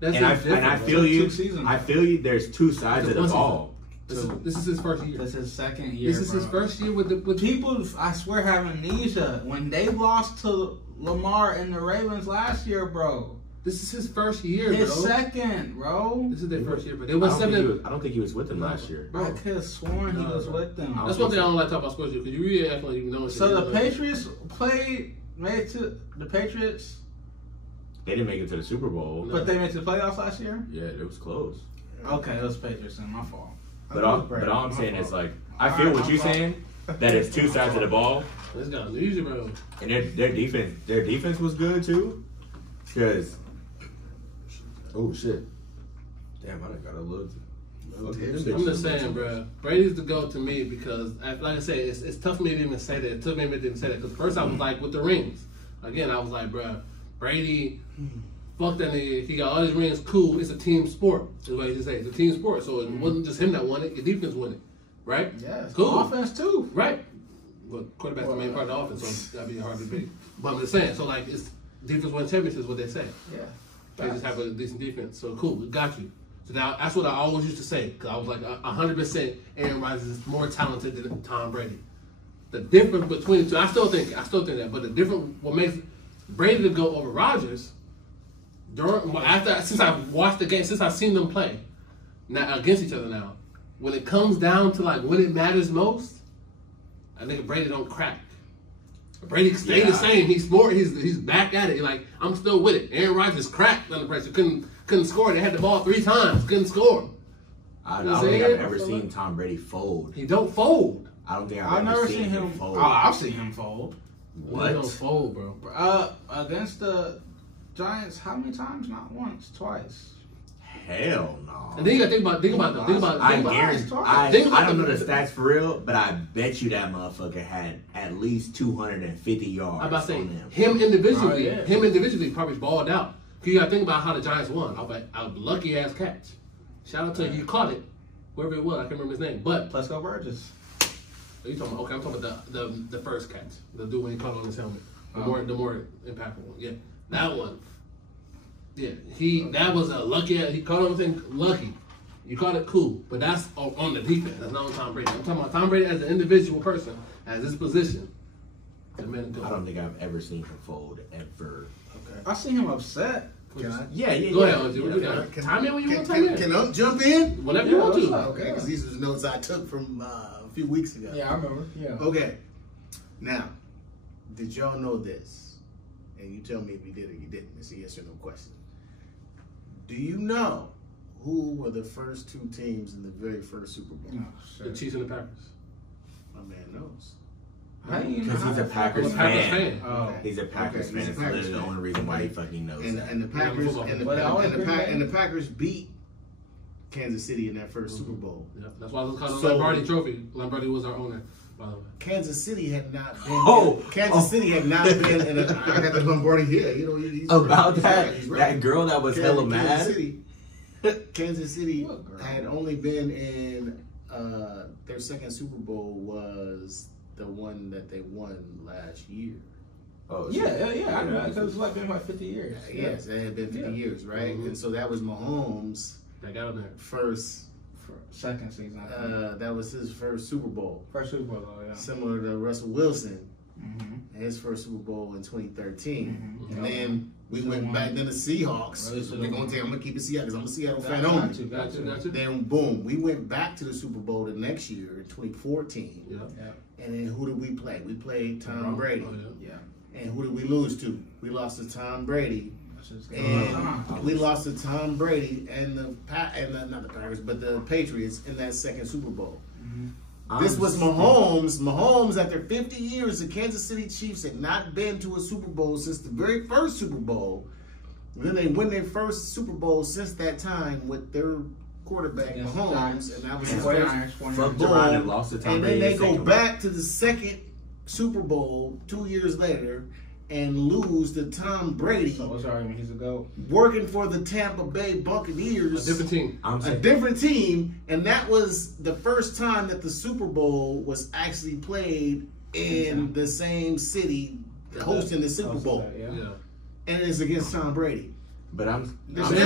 That's and I different, bro. feel you. 2 seasons. I feel you. There's two sides of the One season. ball. This is his first year. This is his second year. This is his bro. first year with People, I swear, have amnesia. When they lost to Lamar and the Ravens last year, bro. This is his first year, His bro. second, bro. This is their first year, but they I won don't, think he 7. was, I don't think he was with them last year. I could have sworn he was with them. That's one thing I don't like talking about sports because you really act like you know. So the Patriots made it to the Patriots, They didn't make it to the Super Bowl. No. but they made it to the playoffs last year. Yeah, it was close. Okay, it was Patriots, and my fault. But all I'm saying is like I feel what you're saying. That it's two sides of the ball, Let's go, easy, bro. and their defense was good too. Because oh shit, damn, I done got a little. I'm just saying, bro. Brady's the GOAT to me because, like I said, it's tough for me to even say that. It took me a minute to even say that because first I was like with the rings. Again, I was like, bro, Brady, fuck that nigga. He got all his rings. Cool. It's a team sport. Is what he say. It's a team sport. So it wasn't just him that won it. Your defense won it, right? Yes, Cool. offense too. Right. But quarterback's the main part of the offense, so that'd be hard to beat. But I'm just saying. So like, it's defense wins championships. Is what they say. Yeah. They just have a decent defense. So cool, we got you. So now that's what I always used to say because I was like 100% Aaron Rodgers is more talented than Tom Brady. The difference between the two, I still think that, but the difference what makes Brady to go over Rodgers since I've watched the game, since I've seen them play now against each other now, when it comes down to like when it matters most, I think Brady don't crack. Brady stayed the same. He's more. He's back at it. Like I'm still with it. Aaron Rodgers cracked under pressure. Couldn't score. They had the ball 3 times. Couldn't score. I don't think I've ever seen Tom Brady fold. He don't fold. I don't think I've ever never seen him fold. Oh, I've seen him fold. What? He don't fold, bro. Against the Giants, how many times? Not once, twice. Hell no. And then you got to think about I think guarantee. about I don't know the stats for real, but I bet you that motherfucker had at least 250 yards. I'm about to say on him. him individually. Oh, yeah. Him individually probably balled out. Cause you got to think about how the Giants won. I was like, a lucky ass catch. Shout out to you caught it, whoever it was. I can't remember his name, but Let's go Burgess. are you talking about? Okay, I'm talking about the first catch, the dude when he caught it on his helmet, the more impactful one. Yeah, that one. Yeah, that was a lucky. He caught it on the thing. Lucky, you caught it cool, but that's on the defense. That's not on Tom Brady. I'm talking about Tom Brady as an individual person, as his position. The man I don't think I've ever seen him fold ever. I seen him upset. Can I? Yeah. Go ahead, Andre. What you Yeah. got? Time in when you want to time in. Can I jump in? Whenever you want to. Okay, because these are the notes I took from a few weeks ago. Yeah, I remember. Yeah. Okay. Now, did y'all know this? And you tell me if you did or you didn't. It's a yes or no question. Do you know who were the first 2 teams in the very first Super Bowl? The Chiefs and the Packers. My man knows. How do you know? Because he's a Packers Packers fan. fan. Oh. He's a Packers Okay, fan. he's a It's Packers literally the fan. only reason why he fucking knows that. And the Packers Yeah, and the Packers beat Kansas City in that first Super Bowl. Yeah, that's why it's called the So- Lombardi Trophy. Lombardi was our owner, by the way. Kansas City had not been. Oh, Kansas City had not been in a. I got the Lombardi here. You know, he's About he's that, right, he's right. that girl that was hella mad. Kansas City What girl? had only been in their second Super Bowl was the one that they won last year. Oh, Yeah, I know that because it's like been about 50 years. Yes, it had been 50 years, right? Mhm. And so that was Mahomes' That got him there. first. For second season, I think. That was his first Super Bowl, First Super Bowl, though, yeah. similar to Russell Wilson. Mm-hmm. His first Super Bowl in 2013, Mhm. and then we went back to the Seahawks. They're gonna tell I'm gonna keep it Seattle because I'm a Seattle fan only. Got you. Then boom, we went back to the Super Bowl the next year in 2014, Yeah. Yeah. and then who did we play? We played Tom Brady, Oh, yeah. Yeah. and who did we lose to? We lost to Tom Brady, That's just and we lost to Tom Brady and not the Packers, but the Patriots in that second Super Bowl. This was Mahomes. Mahomes, after 50 years, the Kansas City Chiefs had not been to a Super Bowl since the very first Super Bowl. And then they win their first Super Bowl since that time with their quarterback, Against Mahomes, and that was his first Fucked around and lost to Tom and Brady. then they the go second back to the second Super Bowl 2 years later and lose to Tom Brady, So what's your argument? He's a GOAT. working for the Tampa Bay Buccaneers. A different team. I'm A saying, different team, and that was the first time that the Super Bowl was actually played in the same city hosting the Super Bowl, Yeah. Yeah. and it's against Tom Brady. but I'm I man. knew,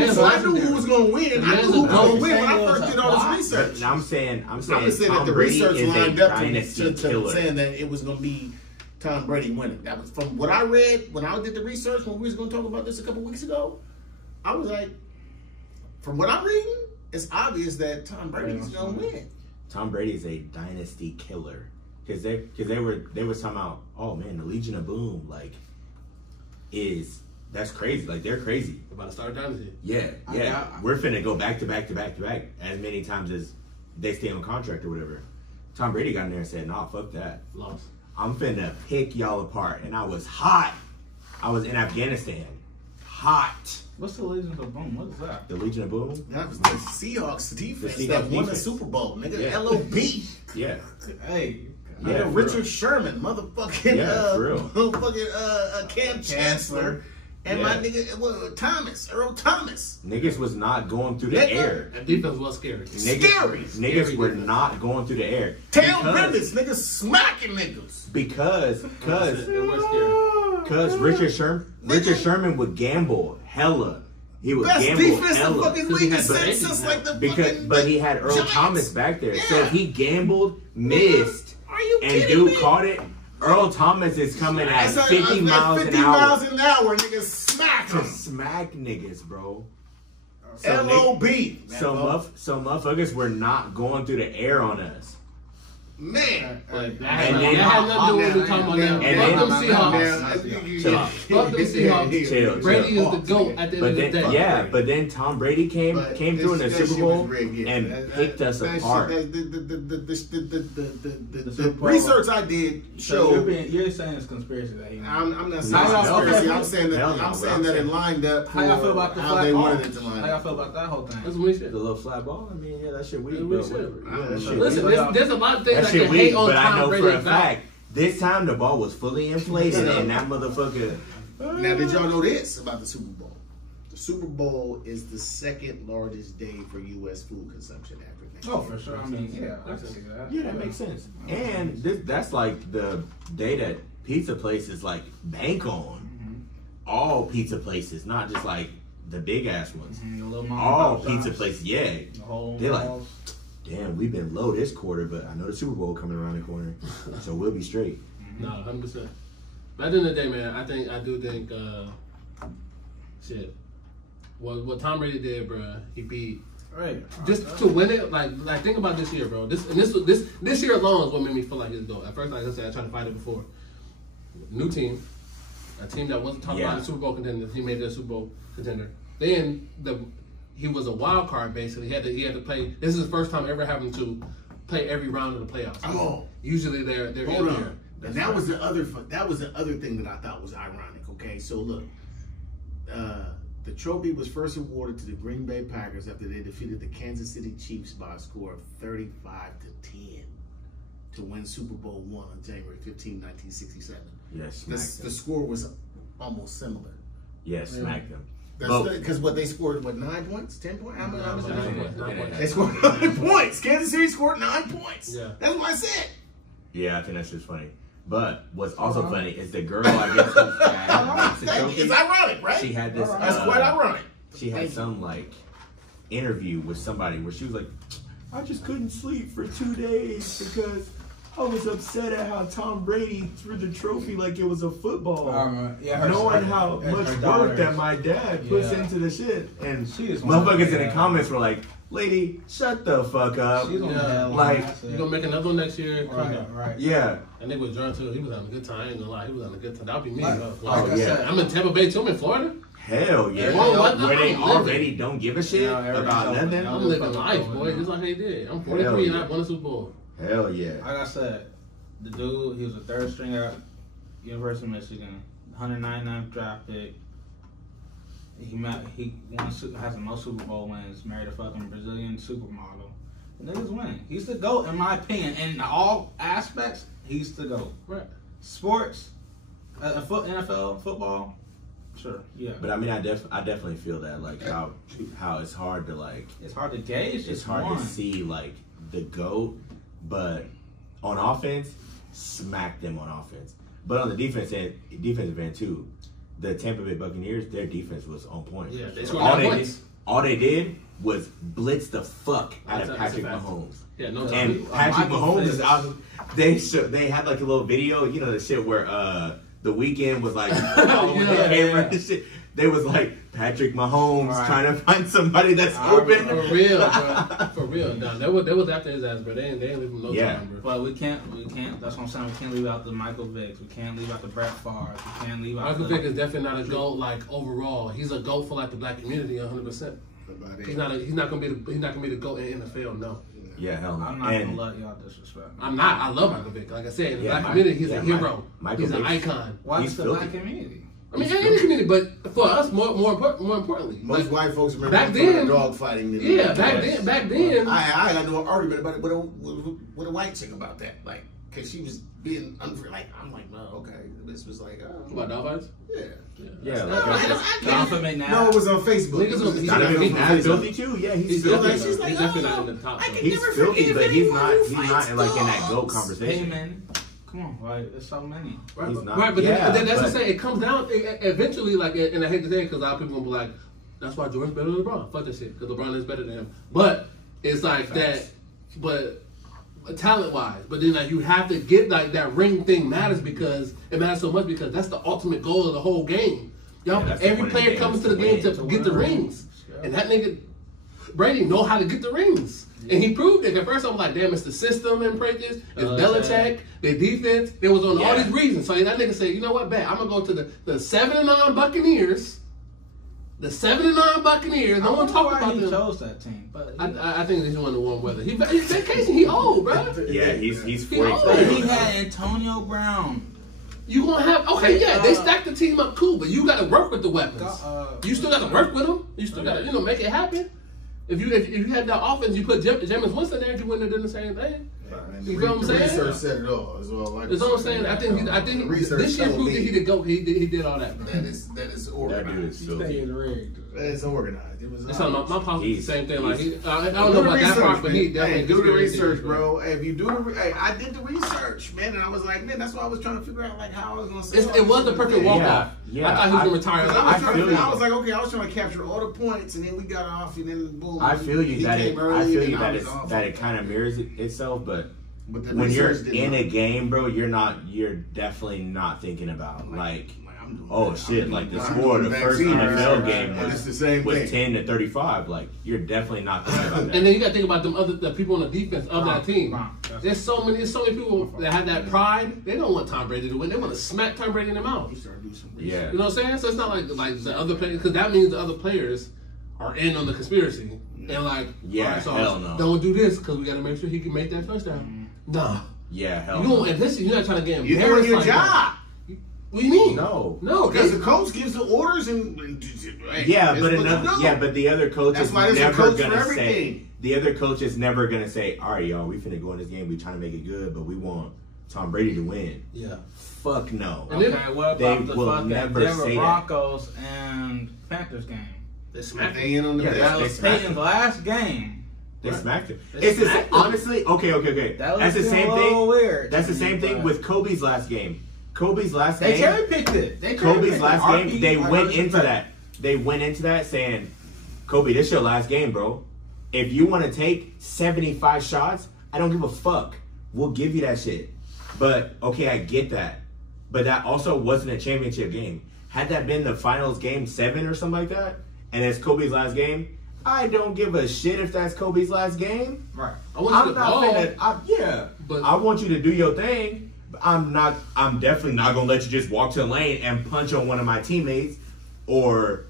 man's so I knew legendary. who was going to win. The I knew man's who was a going to GOAT. win when I first did all this research. I'm saying I'm just saying Tom that the Brady research is a lined up dynasty to killer. saying that it was going to be Tom Brady winning. That was from what I read when I did the research when we was going to talk about this a couple weeks ago. I was like, from what I'm reading, it's obvious that Tom Brady's going to win. Tom Brady is a dynasty killer because they were talking about, oh man, the Legion of Boom that's crazy. Like they're crazy. About to start dynasty. Yeah. We're finna go back to back to back to back as many times as they stay on contract or whatever. Tom Brady got in there and said, nah, fuck that. Lost. I'm finna pick y'all apart. And I was hot. I was in Afghanistan. Hot. What's the Legion of Boom? What is that? The Legion of Boom? That was the Seahawks defense The that Seahawks won the defense. Super Bowl, nigga. Yeah. LOB. Yeah. Hey. Yeah, for Richard real. Sherman, motherfucking, Yeah, for real. motherfucking Cam Chancellor, and my Yeah. nigga, Earl Thomas. Niggas was not going through the Nigga. air. That defense was scary. Scary. Niggas were not going through the air. Tail Bendis, niggas smacking niggas. Because It was scary. Richard Sherman would gamble hella. He would Best gamble defense the hella. fucking Because he league had has seen Brady since now. like the Because, fucking but he had Earl Giants. Thomas back there. So Yeah. if he gambled, missed, Are you and kidding dude me? caught it, Earl Thomas is coming at That's 50 miles 50 an hour miles an hour, niggas smack to him. smack niggas, bro. LOB. So motherfuckers were not going through the air on us. Man. Like, that And had then- nothing to do with what we're talking about now. and Fuck then- them Seahawks. Chill out. Fuck them Seahawks. Chill. Brady is the GOAT at the But end of the then, day. but then Tom Brady came through in the Super Bowl and picked us apart. The research I did So showed. you're saying it's conspiracy that he I'm not saying No, conspiracy. no, I'm saying that hell no, I'm bro. saying that it lined up How y'all feel for about the how flat they ball? wanted it to line How y'all up. feel about that whole thing? That's what we The said. little flat ball? I mean, yeah, that shit weak, Yeah, but we whatever. should. Yeah, that shit Listen, weak. there's a lot of things That I shit can hate weak, on but I Tom know for Brady's a back. fact, this time the ball was fully inflated and that motherfucker. Now, did y'all know this about the Super Bowl? The Super Bowl is the second largest day for U.S. food consumption after Thanksgiving. Oh, for sure. I mean, yeah, I can see that. Yeah, that makes sense. And that's like the day that pizza places like bank on. All pizza places, not just like the big ass ones. All pizza places, yeah. They're like, damn, we've been low this quarter, but I know the Super Bowl coming around the corner, so we'll be straight. No, 100%. But at the end of the day, man, I do think, shit. What Tom Brady did, bro, he beat. Right. Just to win it, like think about this year, bro. This year alone is what made me feel like it's go. At first, like I said, I tried to fight it before. New team, a team that wasn't talking about the Super Bowl contender. He made it a Super Bowl contender. Then he was a wild card basically. He had to play. This is his first time ever having to play every round of the playoffs. Oh. Usually they're Hold in on. there. And that was the other thing that I thought was ironic. Okay, so look, the trophy was first awarded to the Green Bay Packers after they defeated the Kansas City Chiefs by a score of 35-10 to win Super Bowl I on January 15, 1967. Yes, The score was almost similar. Yes, smack them. Because what they scored, 9 points, 10 points? How much? 9 points. They scored 9 points. Kansas City scored 9 points. Yeah. That's what I said. Yeah, I think that's just funny. But what's also funny is the girl, I guess, who's had the trophy, It's ironic, right? she had this. That's quite ironic. She had some like interview with somebody where she was like, I just couldn't sleep for 2 days because I was upset at how Tom Brady threw the trophy like it was a football. Knowing how much work that my dad puts into the shit. And motherfuckers in the comments were like, lady, shut the fuck up. Like, You gonna make another one next year? Right. yeah. And they was drunk too. He was having a good time. I ain't gonna lie. He was having a good time. That'd be me, Like- bro. Oh, I yeah. said, I'm in Tampa Bay too. I'm in Florida. Hell yeah. Well, what the- Where they I'm already living. don't give a shit Yeah, everything's about over. nothing. I'm living life, boy. Just like they did. I'm 43 and I won a Super Bowl. Hell yeah. Like I said, the dude, he was a third string at University of Michigan, 199th draft pick. He has the most Super Bowl wins. Married a fucking Brazilian supermodel. The niggas win. He's the GOAT in my opinion. In all aspects, he's the GOAT. Right. Sports, NFL, football, sure, yeah. But I mean, I definitely feel that, like, how it's hard to, like, It's hard to gauge. it's hard to see, like, the GOAT, but on offense, smack them on offense. But on the defensive end too, the Tampa Bay Buccaneers, their defense was on point. Yeah, they scored points. All they did was blitz the fuck out of That's Patrick a fact. Mahomes. Yeah, no And time. Patrick Michael Mahomes Vick. is out. They had like a little video, you know, the shit where the Weeknd was like following the camera and shit. They was like Patrick Mahomes trying to find somebody that's open. For real, bro. For real. No, they was after his ass, bro. They ain't leave him no time, bro. But we can't. That's what I'm saying. We can't leave out the Michael Vicks. We can't leave out the Brett Favre. We can't leave out. Michael Vick is definitely not a GOAT like overall. He's a GOAT for like the black community, 100%. He's not gonna be the GOAT in NFL. No. Yeah, hell no. I'm not gonna let y'all disrespect. I'm not. I love Michael Vick. Like I said, in the black Mike- community, he's yeah, a hero. Michael He's an Vick's- icon. Why He's is the filthy. black community? I mean, any community, but for us, more importantly, Most like, white folks remember back him for then- the dog fighting. yeah, back then, I got into an argument about it with a white chick about that, like, cause she was being unfair. Like, I'm like, well, okay, this was like, about dog fights. yeah. Yeah, Jonathan McNabb. No, it was on Facebook. Niggas It was on- Jonathan he's- McNabb is filthy too. Yeah, he's filthy. definitely- she's like, he's definitely oh, not in the top. I can though. He's never filthy, forgive but he's anyone not. who He's not fights in, like, in that GOAT dogs. conversation. Payman. Come on, like there's so many. Right, He's not. right, but Yeah, then, that's what I'm but- saying. It comes down eventually, like, and I hate to say it because a lot of people will be like, "That's why Jordan's better than LeBron." Fuck that shit, because LeBron is better than him. But it's like that, but talent wise. But then like you have to get like that ring thing matters because it matters so much because that's the ultimate goal of the whole game. Y'all, Yeah, that's the every point of the player game, comes is to the to game win. to get the rings, Yeah. and that nigga Brady know how to get the rings. And he proved it. At first, I was like, damn, it's the system in practice. It's Belichick, the defense. It was on all these reasons. So that nigga said, you know what, bet. I'm going to go to the 7-9 Buccaneers. The 7-9 Buccaneers. No one talk about he them. chose that team, but I think he's one of the warm weather. He's vacation. He old, bro. Yeah, he's He 40. old. but he had Antonio Brown. You gonna have they stacked the team up cool, but you got to work with the weapons. You still got to work with them. You still got to make it happen. If you had that offense, you put Jameis Winston there, you wouldn't have done the same thing. You know what I'm saying? Research said it all. Is all I That's what I'm saying. I think this year proved that he did go. He did all that. That is That organized. dude is filthy. It's organized. It was. It's on my pops the same thing. Like I Do don't know the about that research, part, but he man. definitely Hey, do the experienced it. research, bro. Hey, if you do I did the research, man, and I was like, man, that's what I was trying to figure out, like how I was gonna say. It was the perfect walk off. Yeah, I thought he was gonna retire. I was like, okay, I was trying to capture all the points, and then we got off, and then boom. I feel you he that came it. early, I feel and you that was it's off. that it kind of mirrors itself, but the when you're research didn't in help. a game, bro, you're definitely not thinking about like I'm doing oh that. shit, I'm like the doing score of the first vaccine NFL research, game and was, it's the same was thing. 10 to 35. Like you're definitely not thinking about that. And then you got to think about the people on the defense of that team. Ron. There's so many people that have that pride. They don't want Tom Brady to win. They want to smack Tom Brady in the mouth. He started doing some Yeah. You know what I'm saying? So it's not like the other players, because that means the other players are in on the conspiracy. And like, Yeah, all right, so hell no. don't do this because we got to make sure he can make that touchdown. Nah. Yeah, hell You no. don't, and this, you're not trying to get You're embarrassed. doing your like that. job. What do you mean? No. Because they- the coach gives the orders and hey, Yeah, it's but what to another, do. yeah, but the other coach That's is why there's a never coach for gonna say. everything. The other coach is never gonna say, "All right, y'all, we finna go in this game. We trying to make it good, but we want Tom Brady to win." Yeah. Fuck no. And then- Okay, what They about the will fucking never Denver say that. Broncos and Panthers game? They smacked They in on the Yeah, best. That they was smacked Peyton's him. last game. They Right. smacked him. They It's the smacked him. honestly okay. That was That's the same a little thing. weird. That's the same thing with Kobe's last game. Kobe's last They game. cherry picked it. Kobe's last game. They went into that. They went into that saying, "Kobe, this your last game, bro. If you want to take 75 shots, I don't give a fuck. We'll give you that shit." But okay, I get that. But that also wasn't a championship game. Had that been the finals game 7 or something like that, and it's Kobe's last game, I don't give a shit if that's Kobe's last game. Right. I want you I'm to not ball. finna, But- I want you to do your thing. But I'm definitely not gonna let you just walk to the lane and punch on one of my teammates or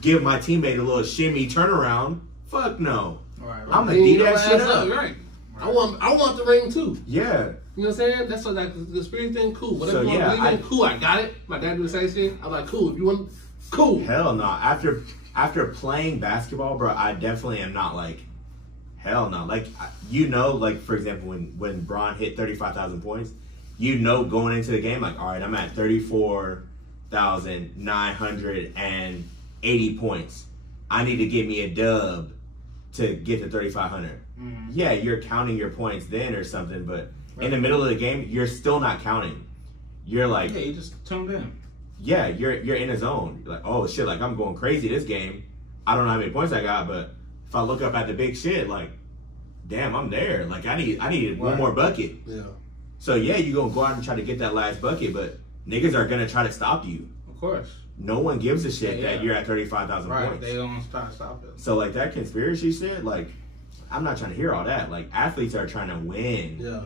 give my teammate a little shimmy turnaround. Fuck no. Right. I'm gonna Clean D your that ass shit up, up. right? I want the ring too. Yeah. You know what I'm saying? That's what the spirit thing, cool. Whatever So, you want yeah, to believe in, cool. I got it. My dad do the same shit. I'm like, cool. If you want Cool. Hell no. After playing basketball, bro, I definitely am not like, hell no. Like, like, for example, when Bron hit 35,000 points, going into the game, like, all right, I'm at 34,980 points. I need to get me a dub to get to 3,500. Mm-hmm. Yeah, you're counting your points then or something, but in the middle of the game, you're still not counting. You're like, yeah, you just tuned in. Yeah, you're in a zone. You're like, oh shit, like I'm going crazy this game. I don't know how many points I got, but if I look up at the big shit, like, damn, I'm there. Like I need one more bucket. Yeah. So yeah, you gonna go out and try to get that last bucket, but niggas are gonna try to stop you. Of course. No one gives a shit that you're at 35,000 right, points. They don't try to stop it. So like that conspiracy shit, like I'm not trying to hear all that. Like athletes are trying to win. Yeah.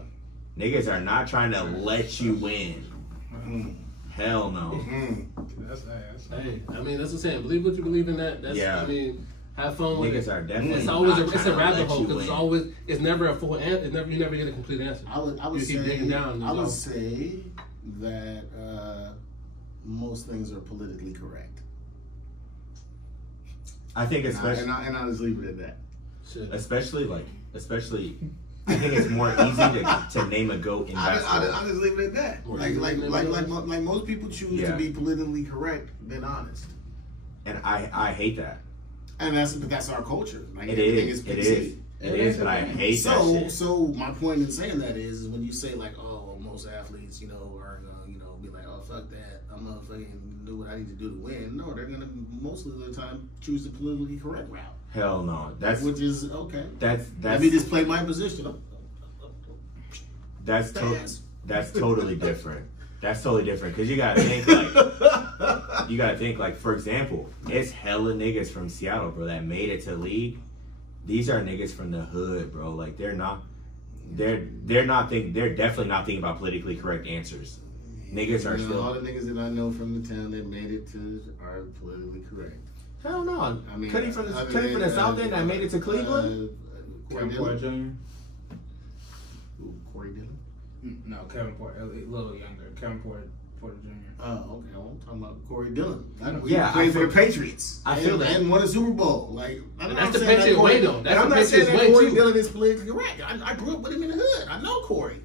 Niggas are not trying to let you win. Hell no. That's ass. Hey, I mean, that's what I'm saying. Believe what you believe in that. That's, Yeah. I mean, have fun with it. Niggas are definitely It's always not it's a trying to rabbit let hole you because win. it's never a full answer. You never get a complete answer. I would you keep digging down. I would say that most things are politically correct. I think especially and I just leave it at that. Shit. especially I think it's more easy to name a GOAT in basketball. I just leave it at that. Like most people choose to be politically correct than honest. And I hate that. And that's our culture. Like It everything is. PC. It is, but I hate that shit. So my point in saying that is when you say like, oh, most athletes, are gonna, be like, oh, fuck that, I'm gonna fucking do what I need to do to win. No, they're gonna most of the time choose the politically correct route. Hell no. Which is okay. Let me just play my position. That's totally different. That's totally different because you gotta think like for example, it's hella niggas from Seattle, bro, that made it to the league. These are niggas from the hood, bro. Like they're definitely not thinking about politically correct answers. Niggas are still all the niggas that I know from the town that made it to are politically correct. Hell no. I mean, Cuddy from the South End that made it to Cleveland. Kevin Porter Jr. Corey Dillon. No, Kevin Porter, a little younger. Kevin Porter Jr. Oh, okay. Well, I'm talking about Corey Dillon. He Yeah, played for the Patriots. I feel that. And won a Super Bowl. Like, That's the Patriot way, though. That's I'm the not saying Patriot that way, Corey too. Dillon is politically correct. I grew up with him in the hood. I know Corey.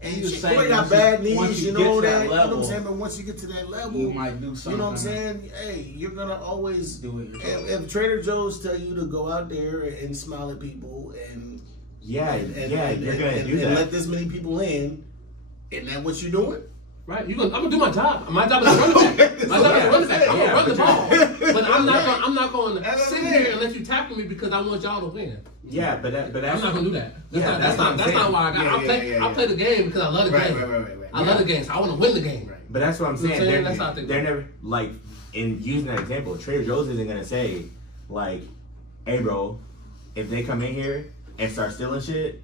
And You just Corey saying got once bad you- once knees, you you get know to that that. You know what I'm level, saying? But once you get to that level, you might do something. you know what I'm saying? Hey, you're gonna always Do it yourself. If Trader Joe's tell you to go out there and smile at people and You're gonna do and that. let this many people in, isn't that what you're doing? Right, I'm gonna do my job. My job is to run the back. My job is to run the back. I'm gonna run the ball, but I'm not going to sit here and let you tackle me because I want y'all to win. Yeah, but that's I'm not gonna do that. That's what I'm saying. not why I got. I play the game because I love the game. Right. I love the game, so I want to win the game. Right. But that's what I'm You know saying. what I'm saying? That's how I think They're about never like in using that example. Trader Joe's isn't gonna say like, "Hey, bro, if they come in here and start stealing shit,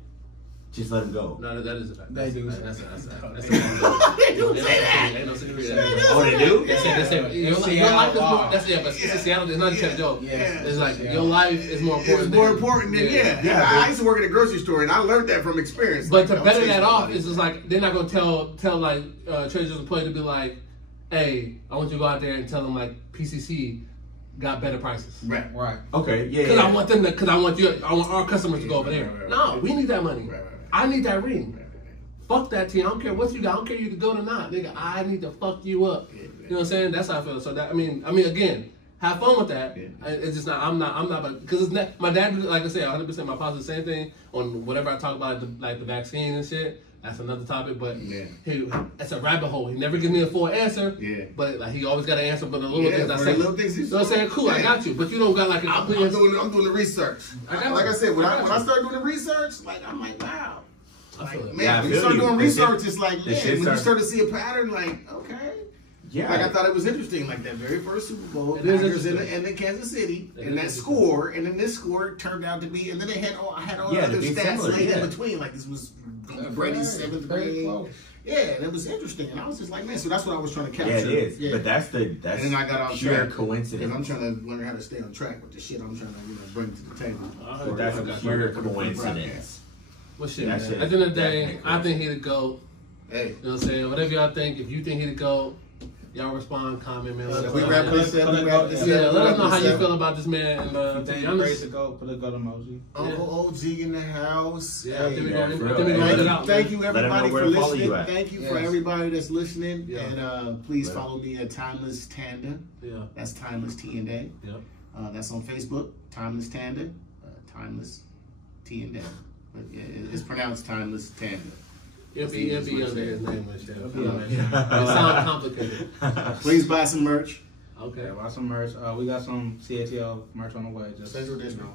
just let them go." No, that is a fact. They do. That's They do say that. Ain't no secret. Oh, they do? They say your life is more. That's but it's Seattle. It's not just a joke. Yeah. It's like your life is more important. It's more important than I used to work at a grocery store and I learned that from experience. But to Like, better don't that say off somebody. is just like they're not gonna tell like Trader Joe's employee to be like, hey, I want you to go out there and tell them like PCC got better prices. Right. Okay, yeah. Because I want them to. Because I want our customers to go over there. Right. No, we need that money. Right. I need that ring. Fuck that team. I don't care what you got. I don't care if you can go or not, nigga. I need to fuck you up. You know what I'm saying? That's how I feel. So that I mean, again, have fun with that. It's just not. I'm not. Because it's not. My dad, like I said, 100%. My father, the same thing on whatever I talk about, like the vaccine and shit. That's another topic, but it's a rabbit hole. He never gives me a full answer. Yeah. But like he always got an answer for the little things I for say. the little things You know what I'm saying? Cool, I got you. But you don't got like a I'm complete doing the research. I Like I said, when I got you. start doing the research, like I'm like, wow. I feel it. Man, Yeah, I when you feel start you. doing The research, shit- it's like, the man, shit when you start- start to see a pattern, like, okay. Yeah. Like I thought it was interesting, like that very first Super Bowl, It is Packers interesting. and Kansas City, It and is that interesting. score, and then this score turned out to be, and then they had all Yeah, other to be stats similar, laid yeah. in between, like this was Brady's seventh grade. Yeah, and it was interesting, and I was just like, man, so that's what I was trying to capture. Yeah, it is. Yeah. But that's and then I got off pure track. coincidence. And I'm trying to learn how to stay on track with the shit I'm trying to bring to the table. But that's a pure coincidence. Well, shit, That man. shit At the end of the is day, definitely I think he the GOAT. Hey, You know what I'm saying? Whatever y'all think, if you think he the GOAT, y'all respond, comment, man. We wrap this up. Yeah, let us know how you feel about this man. And to be honest, to go, put a good emoji. Uncle OG in the house. Yeah, Hey, thank you everybody for listening. Thank you for Yes. everybody that's listening. Yeah. And please follow me at Timeless Tanda. Yeah. That's Timeless T&A. Yeah. That's on Facebook, Timeless Tanda. Timeless T&A. But yeah, it's pronounced Timeless Tanda. It'll be under his name and shit. It sounds complicated. Please buy some merch. Okay. Yeah, buy some merch. We got some SEATL merch on the way. Just Central District.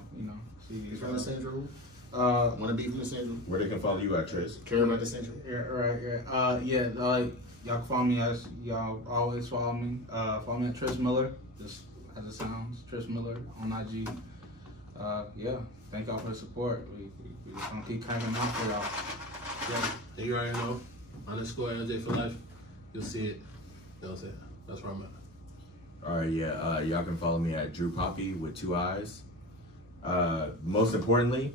See, From the Central. want Want to be from the Central? Where they can follow you at, Tris? Care about the Central? Y'all can follow me as y'all always follow me. Follow me at Tris Miller, just as it sounds, Tris Miller on IG. Thank y'all for the support. We just gonna keep cranking out for y'all. Yeah, you already know. _LJ for life. You'll see it. That's it. That's where I'm at. All right, yeah. Y'all can follow me at Drew Poppy with 2 eyes. Most importantly,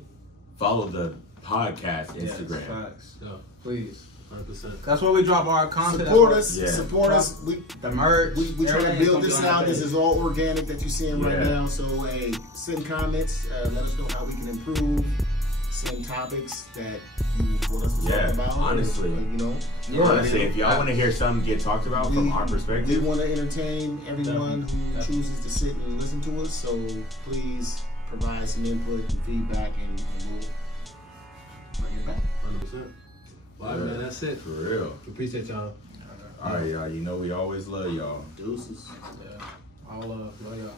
follow the podcast Instagram. Yes, facts. Yeah. Please. 100%. That's where we drop our content. Support us. Yeah. Support us. The merch. We trying to everything's build gonna this be on out. that This page. is all organic that you're seeing right Yeah. now. So, hey, send comments. Let us know how we can improve. Send topics that you want us to talk about. Honestly. Honestly, if y'all want to hear something get talked about from our We perspective, want to entertain everyone who chooses to sit and listen to us. So, please provide some input and feedback, and we'll bring it back. 100%. Well, man, that's it. for real. Appreciate y'all. All right, y'all. You know we always love y'all. Deuces. Yeah. All love y'all.